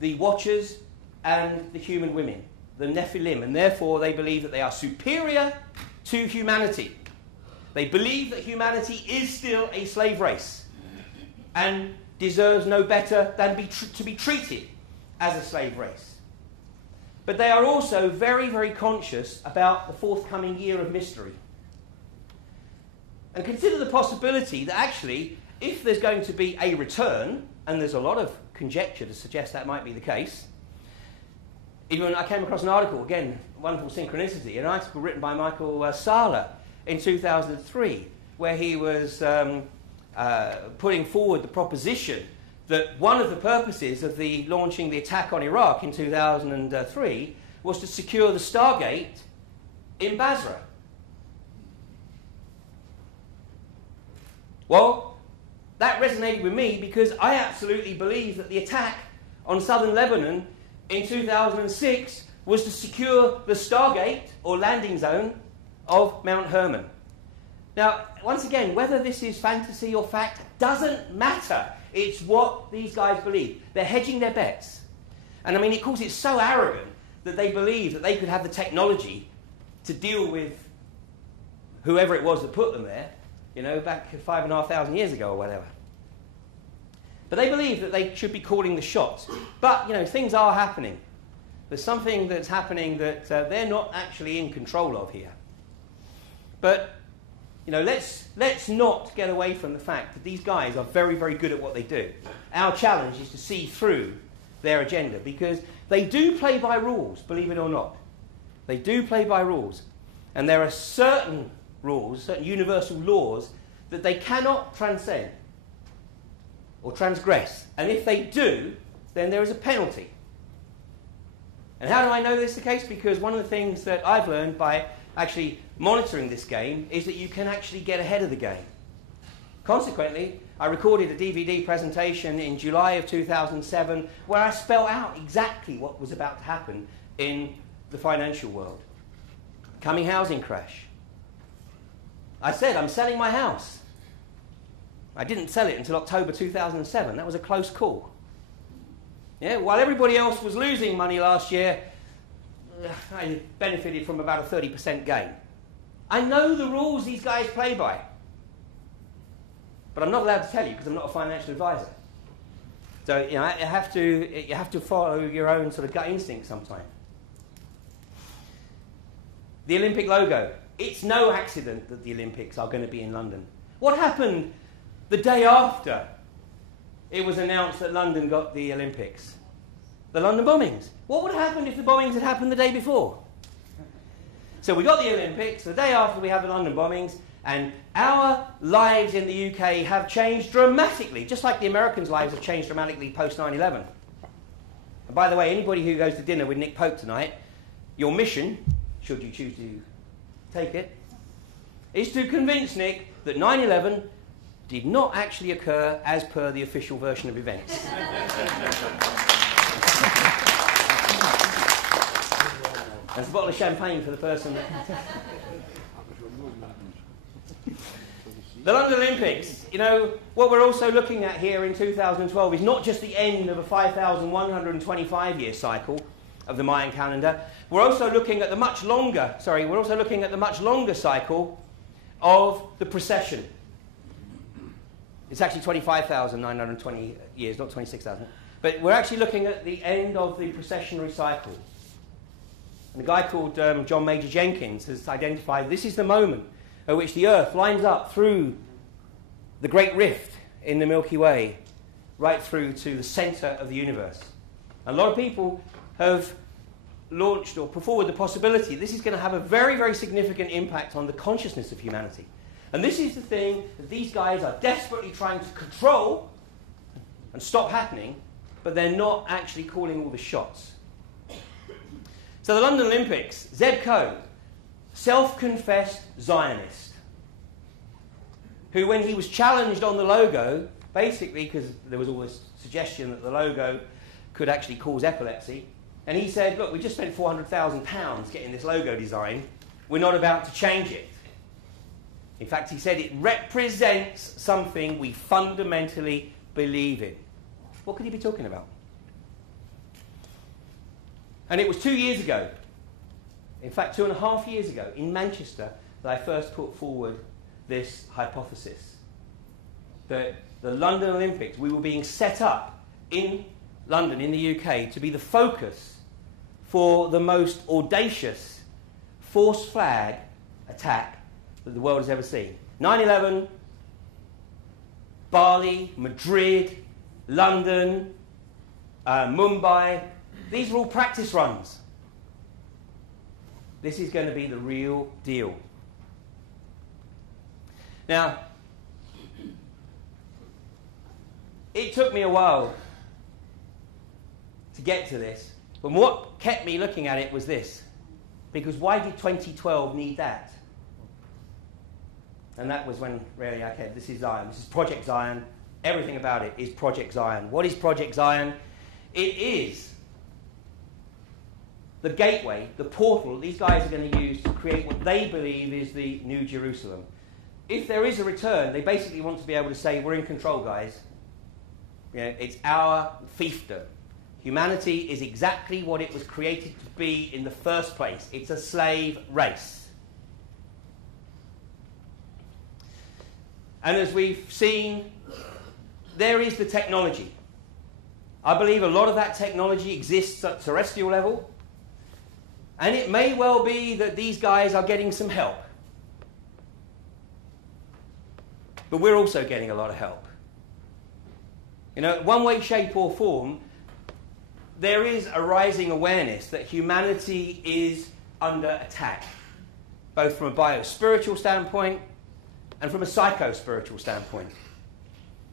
the Watchers and the human women, the Nephilim, and therefore they believe that they are superior to humanity. They believe that humanity is still a slave race and deserves no better than to be treated as a slave race. But they are also very, very conscious about the forthcoming year of mystery. And consider the possibility that actually, if there's going to be a return, and there's a lot of conjecture to suggest that might be the case, even I came across an article, again, wonderful synchronicity, an article written by Michael Sala in 2003, where he was putting forward the proposition that one of the purposes of launching the attack on Iraq in 2003 was to secure the Stargate in Basra. Well, that resonated with me because I absolutely believe that the attack on southern Lebanon in 2006 was to secure the Stargate, or landing zone, of Mount Hermon. Now, once again, whether this is fantasy or fact doesn't matter. It's what these guys believe. They're hedging their bets. And I mean, of course, it's so arrogant that they believe that they could have the technology to deal with whoever it was that put them there, back 5,500 years ago or whatever. But they believe that they should be calling the shots. But, things are happening. There's something that's happening that they're not actually in control of here. But, let's not get away from the fact that these guys are very, very good at what they do. Our challenge is to see through their agenda, because they do play by rules, believe it or not. They do play by rules. And there are certain rules, certain universal laws, that they cannot transcend or transgress. And if they do, then there is a penalty. And how do I know this is the case? Because one of the things that I've learned by actually monitoring this game is that you can actually get ahead of the game. Consequently, I recorded a DVD presentation in July of 2007 where I spell out exactly what was about to happen in the financial world. Coming housing crash. I said, I'm selling my house. I didn't sell it until October 2007. That was a close call. Yeah, while everybody else was losing money last year, I benefited from about a 30% gain. I know the rules these guys play by. But I'm not allowed to tell you because I'm not a financial advisor. So you have to follow your own sort of gut instinct sometimes. The Olympic logo. It's no accident that the Olympics are going to be in London. What happened the day after it was announced that London got the Olympics? The London bombings. What would have happened if the bombings had happened the day before? So we got the Olympics, the day after we have the London bombings, and our lives in the UK have changed dramatically, just like the Americans' lives have changed dramatically post 9/11. And by the way, anybody who goes to dinner with Nick Pope tonight, your mission, should you choose to take it, is to convince Nick that 9/11 did not actually occur as per the official version of events. There's a bottle of champagne for the person. The London Olympics, you know, what we're also looking at here in 2012 is not just the end of a 5,125-year cycle of the Mayan calendar. We're also looking at the much longer cycle of the precession. It's actually 25,920 years, not 26,000. But we're actually looking at the end of the precessionary cycle. And a guy called John Major Jenkins has identified this is the moment at which the Earth lines up through the Great Rift in the Milky Way, right through to the centre of the universe. A lot of people have launched or put forward the possibility this is going to have a very, very significant impact on the consciousness of humanity. And this is the thing that these guys are desperately trying to control and stop happening, but they're not actually calling all the shots. So the London Olympics, Zeb Coe, self-confessed Zionist, who when he was challenged on the logo, basically because there was all this suggestion that the logo could actually cause epilepsy, and he said, look, we just spent £400,000 getting this logo design, we're not about to change it. In fact, he said it represents something we fundamentally believe in. What could he be talking about? And it was 2 years ago, in fact 2.5 years ago, in Manchester, that I first put forward this hypothesis. That the London Olympics, we were being set up in London, in the UK, to be the focus for the most audacious forced flag attack that the world has ever seen. 9/11, Bali, Madrid, London, Mumbai, these are all practice runs. This is going to be the real deal. Now, it took me a while to get to this, but what kept me looking at it was this. Because why did 2012 need that? And that was when, really, okay, this is Zion. This is Project Zion. Everything about it is Project Zion. What is Project Zion? It is the gateway, the portal these guys are going to use to create what they believe is the New Jerusalem. If there is a return, they basically want to be able to say, we're in control, guys. You know, it's our fiefdom. Humanity is exactly what it was created to be in the first place. It's a slave race. And as we've seen, there is the technology. I believe a lot of that technology exists at terrestrial level. And it may well be that these guys are getting some help. But we're also getting a lot of help. You know, one way, shape or form, there is a rising awareness that humanity is under attack, both from a bio-spiritual standpoint and from a psycho-spiritual standpoint.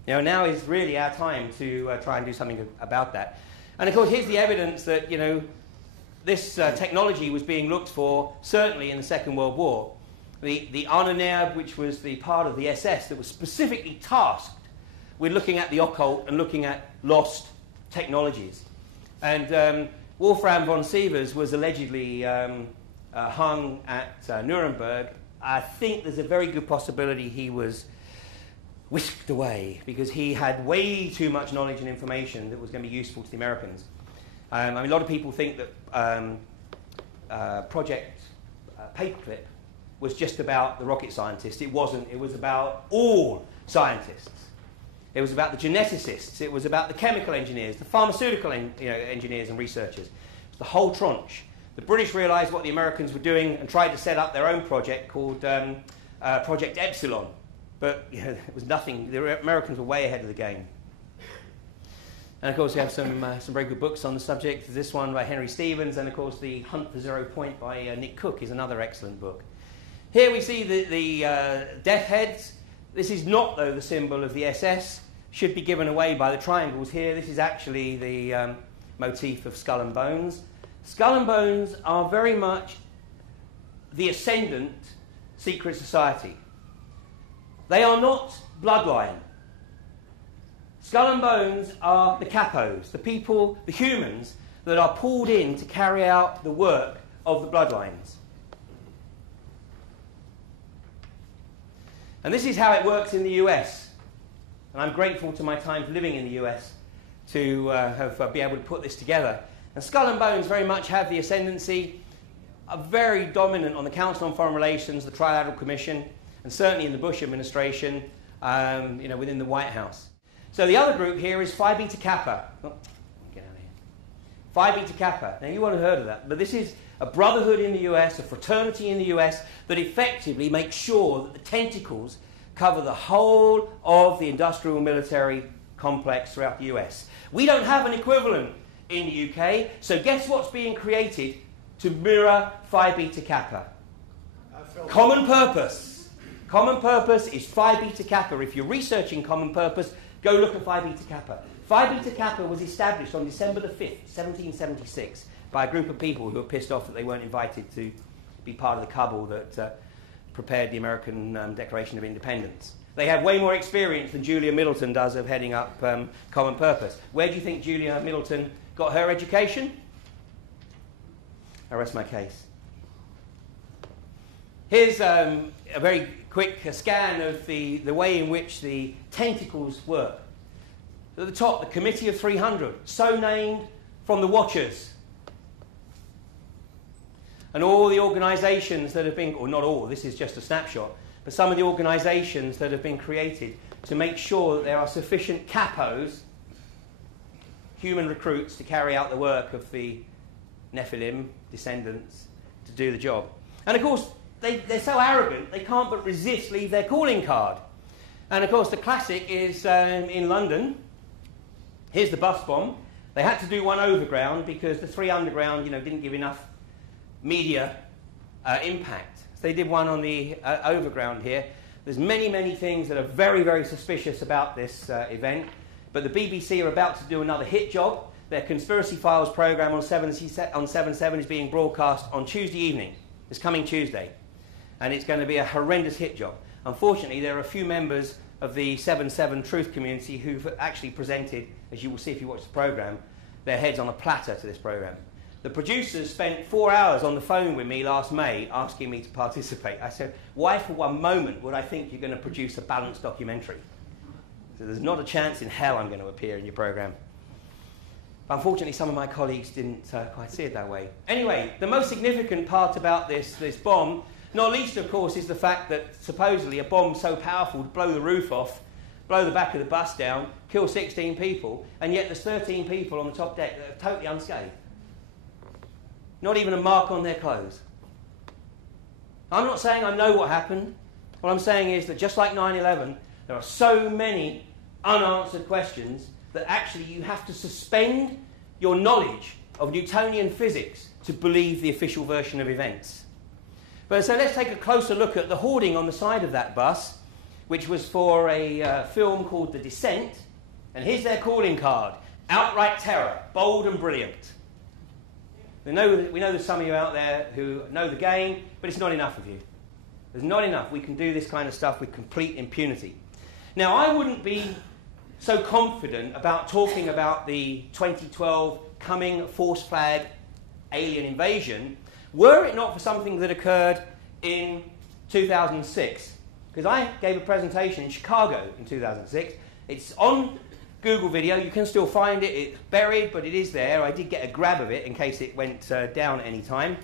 You know, now is really our time to try and do something about that. And of course, here's the evidence that, you know, this technology was being looked for, certainly in the Second World War. The Arnonab, which was the part of the SS that was specifically tasked we're looking at the occult and looking at lost technologies. And Wolfram von Sievers was allegedly hung at Nuremberg. I think there's a very good possibility he was whisked away because he had way too much knowledge and information that was going to be useful to the Americans. I mean, a lot of people think that Project Paperclip was just about the rocket scientists. It wasn't. It was about all scientists. It was about the geneticists. It was about the chemical engineers, the pharmaceutical engineers and researchers. It was the whole tranche. The British realised what the Americans were doing and tried to set up their own project called Project Epsilon. But it was nothing. The Americans were way ahead of the game. And of course, we have some very good books on the subject. This one by Henry Stevens, and of course, The Hunt for Zero Point by Nick Cook is another excellent book. Here we see the death heads. This is not, though, the symbol of the SS. Should be given away by the triangles here. This is actually the motif of Skull and Bones. Skull and Bones are very much the ascendant secret society. They are not bloodline. Skull and Bones are the capos, the people, the humans that are pulled in to carry out the work of the bloodlines. And this is how it works in the US. And I'm grateful to my time living in the US to be able to put this together. And Skull and Bones very much have the ascendancy, are very dominant on the Council on Foreign Relations, the Trilateral Commission, and certainly in the Bush administration, within the White House. So the other group here is Phi Beta Kappa. Oh, get out of here. Phi Beta Kappa. Now you won't have heard of that, but this is a brotherhood in the US, a fraternity in the US that effectively makes sure that the tentacles cover the whole of the industrial military complex throughout the US. We don't have an equivalent in the UK, so guess what's being created to mirror Phi Beta Kappa? Common purpose. Common purpose is Phi Beta Kappa. If you're researching common purpose, go look at Phi Beta Kappa. Phi Beta Kappa was established on December the 5th, 1776, by a group of people who were pissed off that they weren't invited to be part of the cabal that prepared the American Declaration of Independence. They have way more experience than Julia Middleton does of heading up Common Purpose. Where do you think Julia Middleton got her education? I rest my case. Here's a very quick scan of the way in which the tentacles work. At the top, the Committee of 300, so named from the Watchers. And all the organisations that have been, or not all, this is just a snapshot, but some of the organisations that have been created to make sure that there are sufficient capos, human recruits, to carry out the work of the Nephilim descendants to do the job. And of course, they're so arrogant, they can't but resist leave their calling card. And of course, the classic is in London. Here's the bus bomb. They had to do one overground because the three underground, didn't give enough media impact. So they did one on the overground here. There's many, many things that are very, very suspicious about this event. But the BBC are about to do another hit job. Their Conspiracy Files programme on 7/7 is being broadcast on Tuesday evening. It's coming Tuesday. And it's going to be a horrendous hit job. Unfortunately, there are a few members of the 7/7 truth community who've actually presented, as you will see if you watch the programme, their heads on a platter to this programme. The producers spent 4 hours on the phone with me last May asking me to participate. I said, why for one moment would I think you're going to produce a balanced documentary? So there's not a chance in hell I'm going to appear in your programme. But unfortunately, some of my colleagues didn't quite see it that way. Anyway, the most significant part about this bomb, not least, of course, is the fact that supposedly a bomb so powerful would blow the roof off, blow the back of the bus down, kill 16 people, and yet there's 13 people on the top deck that are totally unscathed. Not even a mark on their clothes. I'm not saying I know what happened. What I'm saying is that just like 9/11, there are so many unanswered questions that actually you have to suspend your knowledge of Newtonian physics to believe the official version of events. But so let's take a closer look at the hoarding on the side of that bus, which was for a film called The Descent. And here's their calling card: outright terror, bold and brilliant. We know there's some of you out there who know the game, but it's not enough of you. There's not enough. We can do this kind of stuff with complete impunity. Now, I wouldn't be so confident about talking about the 2012 coming force flag alien invasion were it not for something that occurred in 2006. Because I gave a presentation in Chicago in 2006. It's on Google video. You can still find it. It's buried, but it is there. I did get a grab of it in case it went down at any time.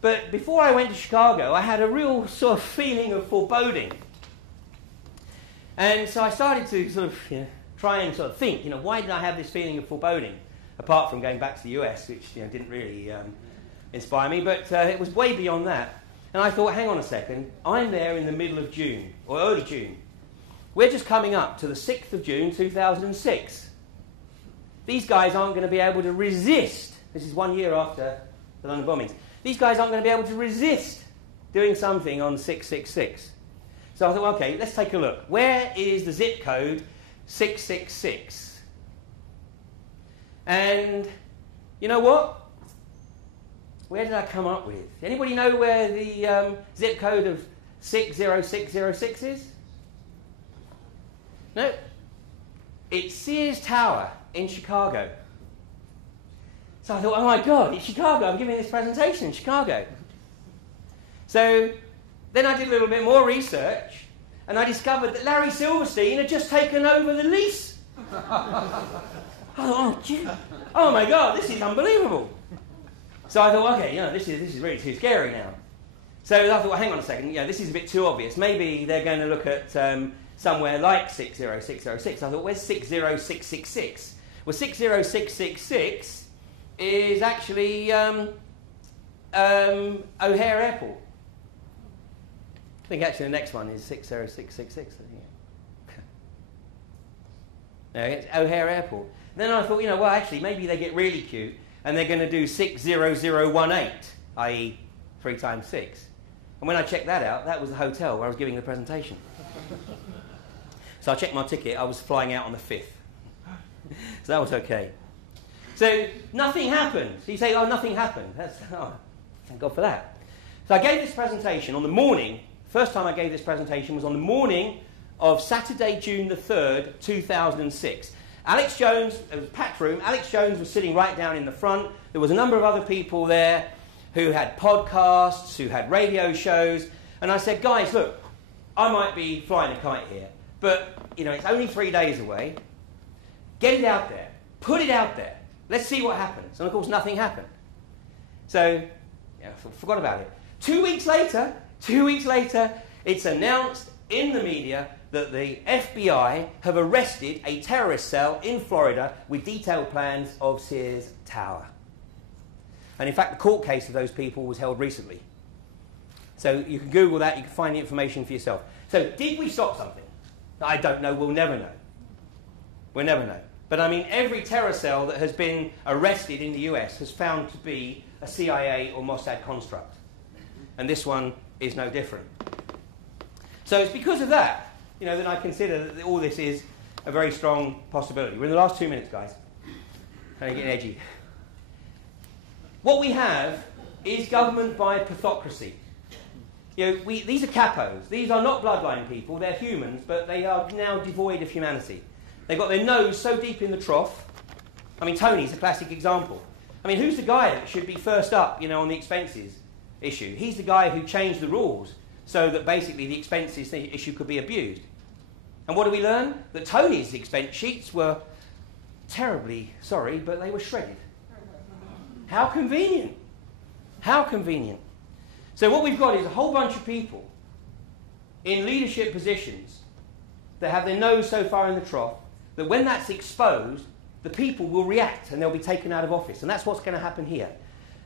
But before I went to Chicago, I had a real sort of feeling of foreboding. And so I started to sort of try and sort of think, why did I have this feeling of foreboding? Apart from going back to the US, which didn't really inspire me, but it was way beyond that. And I thought, hang on a second, I'm there in the middle of June, or early June. We're just coming up to the 6th of June, 2006. These guys aren't going to be able to resist. This is 1 year after the London bombings. These guys aren't going to be able to resist doing something on 666. So I thought, okay, let's take a look. Where is the zip code 666? And you know what? Where did I come up with? Anybody know where the zip code of 60606 is? No? It's Sears Tower in Chicago. So I thought, oh my God, it's Chicago. I'm giving this presentation in Chicago. So then I did a little bit more research, and I discovered that Larry Silverstein had just taken over the lease. Oh my God, this is unbelievable. So I thought, okay, this is really too scary now. So I thought, well, hang on a second, this is a bit too obvious. Maybe they're going to look at somewhere like 60606. I thought, where's 60666? Well, 60666 is actually O'Hare Airport. I think actually the next one is 60666. No, it's O'Hare Airport. Then I thought, well, actually, maybe they get really cute and they're going to do 60018, i.e. 3 times 6. And when I checked that out, that was the hotel where I was giving the presentation. So I checked my ticket. I was flying out on the 5th. So that was okay. So nothing happened. So you say, oh, nothing happened. Thank God for that. So I gave this presentation on the morning. First time I gave this presentation was on the morning of Saturday, June the 3rd, 2006. Alex Jones, it was a packed room. Alex Jones was sitting right down in the front. There was a number of other people there who had podcasts, who had radio shows. And I said, guys, look, I might be flying a kite here, but, it's only 3 days away. Get it out there. Put it out there. Let's see what happens. And, of course, nothing happened. So, forgot about it. 2 weeks later, it's announced in the media that the FBI have arrested a terrorist cell in Florida with detailed plans of Sears Tower. And in fact, the court case of those people was held recently. So you can Google that, you can find the information for yourself. So did we stop something? I don't know, we'll never know. We'll never know. But I mean, every terror cell that has been arrested in the US has found to be a CIA or Mossad construct. And this one is no different. So it's because of that, that I consider that all this is a very strong possibility. We're in the last 2 minutes, guys. Kind of getting edgy. What we have is government by pathocracy. These are capos. These are not bloodline people. They're humans, but they are now devoid of humanity. They've got their nose so deep in the trough. I mean, Tony's a classic example. I mean, who's the guy that should be first up, on the expenses issue? He's the guy who changed the rules so that basically the expenses issue could be abused. And what do we learn? That Tony's expense sheets were terribly sorry, but they were shredded. How convenient. How convenient. So what we've got is a whole bunch of people in leadership positions that have their nose so far in the trough that when that's exposed, the people will react and they'll be taken out of office. And that's what's going to happen here.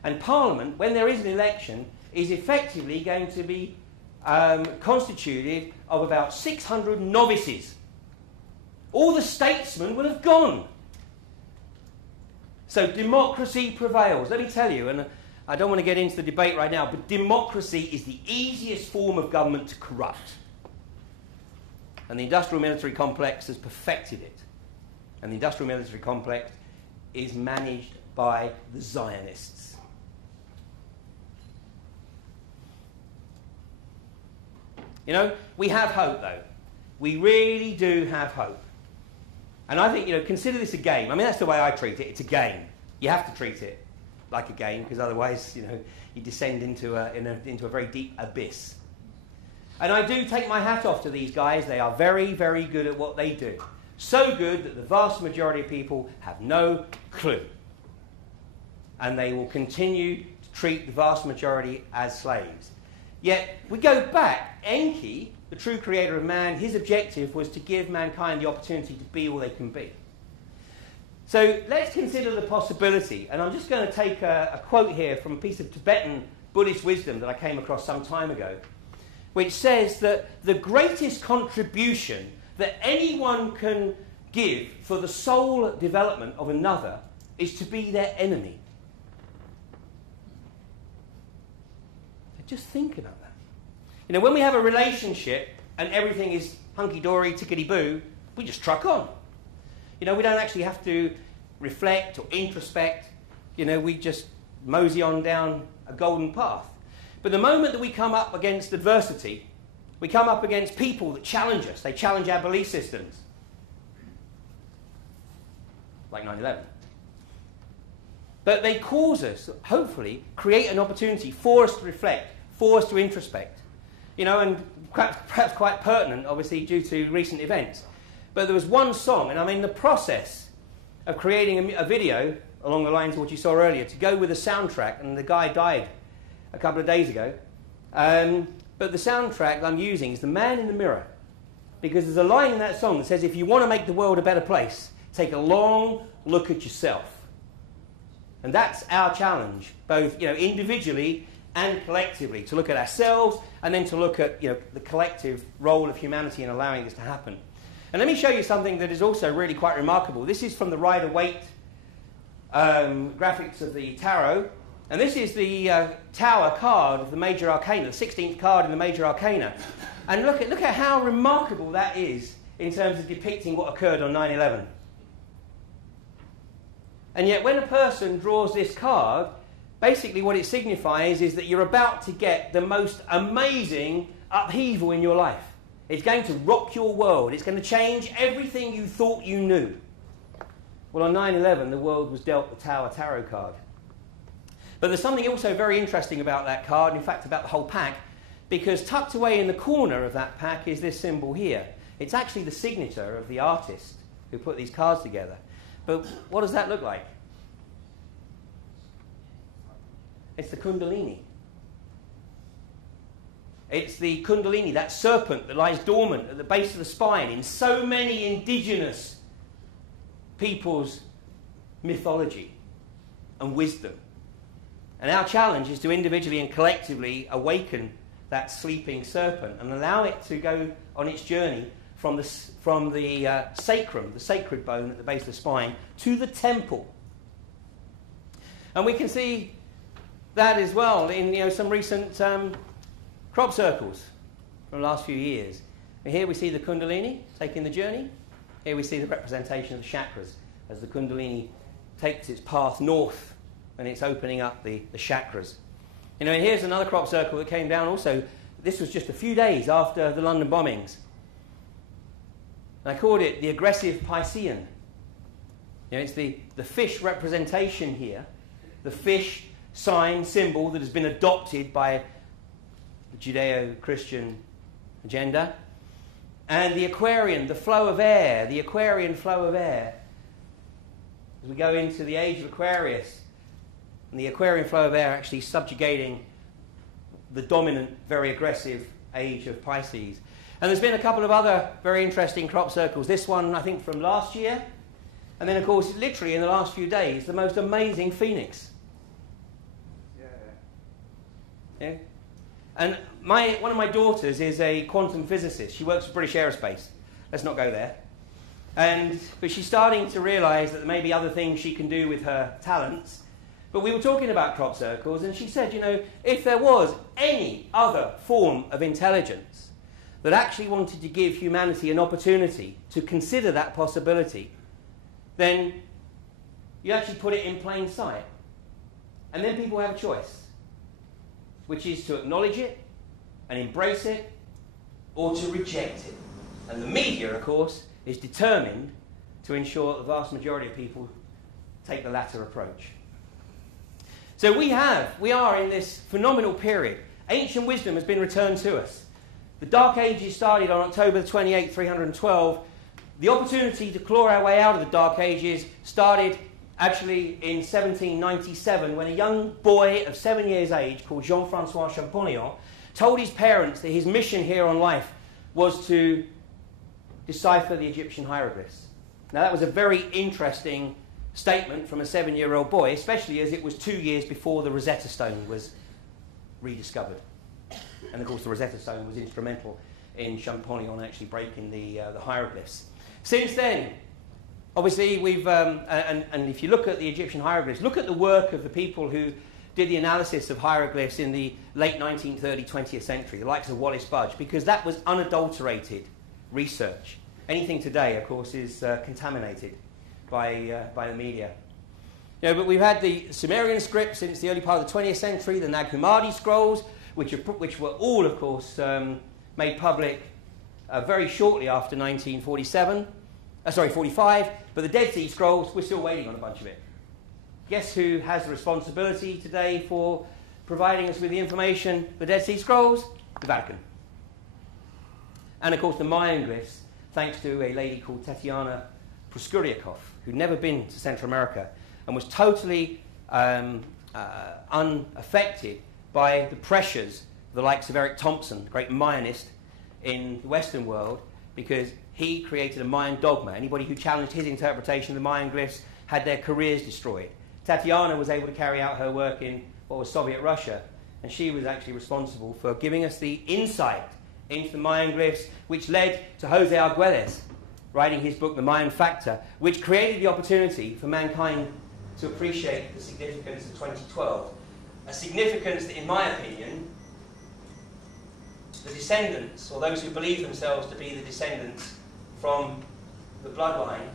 And Parliament, when there is an election, is effectively going to be constituted of about 600 novices. All the statesmen will have gone. So democracy prevails. Let me tell you, and I don't want to get into the debate right now, but democracy is the easiest form of government to corrupt. And the industrial military complex has perfected it. And the industrial military complex is managed by the Zionists. We have hope, though. We really do have hope. And I think, consider this a game. I mean, that's the way I treat it. It's a game. You have to treat it like a game, because otherwise, you descend into a very deep abyss. And I do take my hat off to these guys. They are very, very good at what they do. So good that the vast majority of people have no clue. And they will continue to treat the vast majority as slaves. Yet, we go back. Enki, the true creator of man, his objective was to give mankind the opportunity to be all they can be. So let's consider the possibility, and I'm just going to take a quote here from a piece of Tibetan Buddhist wisdom that I came across some time ago, which says that the greatest contribution that anyone can give for the soul development of another is to be their enemy. Just think about that. When we have a relationship and everything is hunky-dory, tickety-boo, we just truck on. We don't actually have to reflect or introspect. We just mosey on down a golden path. But the moment that we come up against adversity, we come up against people that challenge us. They challenge our belief systems. Like 9/11. But they cause us, hopefully, create an opportunity for us to reflect, for us to introspect. And perhaps quite pertinent, obviously, due to recent events. But there was one song, and I'm in the process of creating a video along the lines of what you saw earlier to go with a soundtrack, and the guy died a couple of days ago. But the soundtrack that I'm using is The Man in the Mirror, because there's a line in that song that says, if you want to make the world a better place, take a long look at yourself. And that's our challenge, both individually and collectively, to look at ourselves and then to look at the collective role of humanity in allowing this to happen. And let me show you something that is also really quite remarkable. This is from the Rider-Waite graphics of the tarot. And this is the Tower card of the Major Arcana, the 16th card in the Major Arcana. And look at how remarkable that is in terms of depicting what occurred on 9/11. And yet when a person draws this card, basically what it signifies is that you're about to get the most amazing upheaval in your life. It's going to rock your world. It's going to change everything you thought you knew. Well, on 9/11, the world was dealt the Tower Tarot card. But there's something also very interesting about that card, in fact, about the whole pack, because tucked away in the corner of that pack is this symbol here. It's actually the signature of the artist who put these cards together. But what does that look like? It's the Kundalini. It's the Kundalini, that serpent that lies dormant at the base of the spine in so many indigenous people's mythology and wisdom. And our challenge is to individually and collectively awaken that sleeping serpent and allow it to go on its journey from the sacrum, the sacred bone at the base of the spine, to the temple. And we can see that as well in some recent crop circles from the last few years. And here we see the Kundalini taking the journey. Here we see the representation of the chakras as the Kundalini takes its path north and it's opening up the chakras. And here's another crop circle that came down also. This was just a few days after the London bombings. And I called it the aggressive Piscean. It's the fish representation here, the fish sign, symbol that has been adopted by the Judeo-Christian agenda. And the Aquarian, the flow of air, the Aquarian flow of air. As we go into the age of Aquarius, and the Aquarian flow of air actually subjugating the dominant, very aggressive age of Pisces. And there's been a couple of other very interesting crop circles. This one, I think, from last year. And then, of course, literally in the last few days, the most amazing phoenix. Yeah. And one of my daughters is a quantum physicist. She works for British Aerospace. Let's not go there. But she's starting to realise that there may be other things she can do with her talents. But we were talking about crop circles, and she said, if there was any other form of intelligence that actually wanted to give humanity an opportunity to consider that possibility, then you actually put it in plain sight. And then people have a choice, which is to acknowledge it and embrace it, or to reject it. And the media, of course, is determined to ensure that the vast majority of people take the latter approach. So we are in this phenomenal period. Ancient wisdom has been returned to us. The Dark Ages started on October 28, 312. The opportunity to claw our way out of the Dark Ages started actually in 1797 when a young boy of 7 years age called Jean-Francois Champollion told his parents that his mission here on life was to decipher the Egyptian hieroglyphs. Now that was a very interesting statement from a 7-year-old boy, especially as it was 2 years before the Rosetta Stone was rediscovered. And of course the Rosetta Stone was instrumental in Champollion actually breaking the hieroglyphs. Since then, obviously we've, and if you look at the Egyptian hieroglyphs, look at the work of the people who did the analysis of hieroglyphs in the late 19th, early 20th century, the likes of Wallace Budge, because that was unadulterated research. Anything today, of course, is contaminated by the media. You know, but we've had the Sumerian script since the early part of the 20th century, the Nag Hammadi scrolls, which were all, of course, made public very shortly after 1945, but the Dead Sea Scrolls, we're still waiting on a bunch of it. Guess who has the responsibility today for providing us with the information? The Dead Sea Scrolls? The Vatican. And of course the Mayan glyphs, thanks to a lady called Tatiana Proskuryakov, who'd never been to Central America and was totally unaffected by the pressures of the likes of Eric Thompson, the great Mayanist in the Western world, because he created a Mayan dogma. Anybody who challenged his interpretation of the Mayan glyphs had their careers destroyed. Tatiana was able to carry out her work in what was Soviet Russia, and she was actually responsible for giving us the insight into the Mayan glyphs, which led to Jose Arguelles writing his book, The Mayan Factor, which created the opportunity for mankind to appreciate the significance of 2012. A significance that, in my opinion, the descendants, or those who believe themselves to be the descendants from the bloodline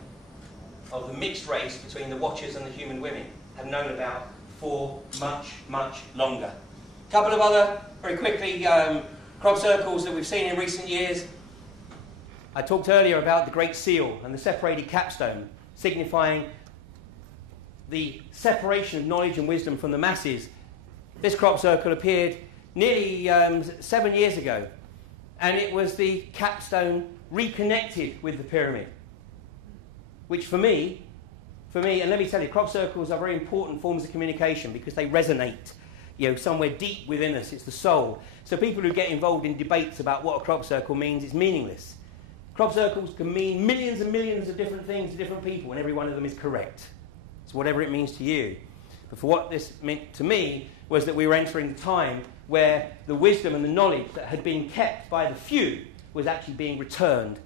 of the mixed race between the Watchers and the human women, have known about for much, much longer. A couple of other, very quickly, crop circles that we've seen in recent years. I talked earlier about the Great Seal and the separated capstone, signifying the separation of knowledge and wisdom from the masses. This crop circle appeared nearly 7 years ago, and it was the capstone reconnected with the pyramid, which for me, and let me tell you, crop circles are very important forms of communication because they resonate, somewhere deep within us. It's the soul. So people who get involved in debates about what a crop circle means, it's meaningless. Crop circles can mean millions and millions of different things to different people, and every one of them is correct. It's whatever it means to you. But for what this meant to me was that we were entering a time where the wisdom and the knowledge that had been kept by the few was actually being returned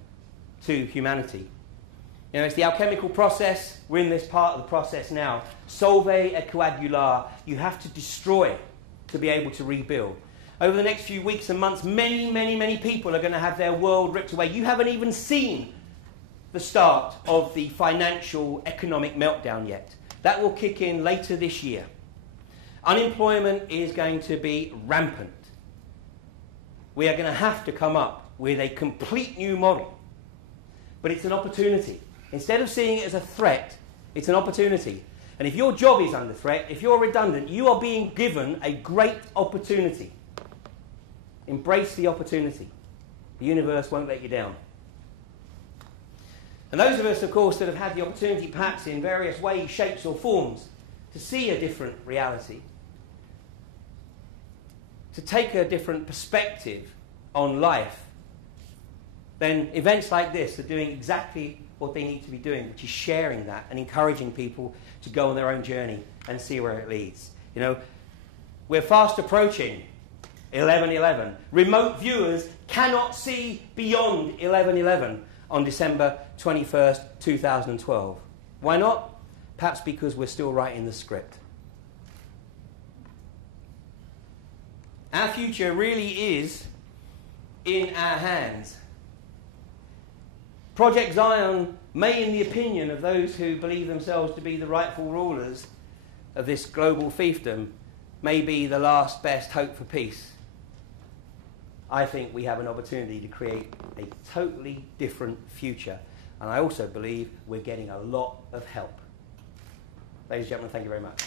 to humanity. It's the alchemical process. We're in this part of the process now. Solve et coagular. You have to destroy to be able to rebuild. Over the next few weeks and months, many, many, many people are going to have their world ripped away. You haven't even seen the start of the financial, economic meltdown yet. That will kick in later this year. Unemployment is going to be rampant. We are going to have to come up with a complete new model. But it's an opportunity. Instead of seeing it as a threat, it's an opportunity. And if your job is under threat, if you're redundant, you are being given a great opportunity. Embrace the opportunity. The universe won't let you down. And those of us, of course, that have had the opportunity, perhaps in various ways, shapes or forms, to see a different reality, to take a different perspective on life, then events like this are doing exactly what they need to be doing, which is sharing that and encouraging people to go on their own journey and see where it leads. We're fast approaching 11/11. Remote viewers cannot see beyond 11/11 on December 21st, 2012. Why not? Perhaps because we're still writing the script. Our future really is in our hands. Project Zion may, in the opinion of those who believe themselves to be the rightful rulers of this global fiefdom, may be the last best hope for peace. I think we have an opportunity to create a totally different future, And I also believe we're getting a lot of help. Ladies and gentlemen, thank you very much.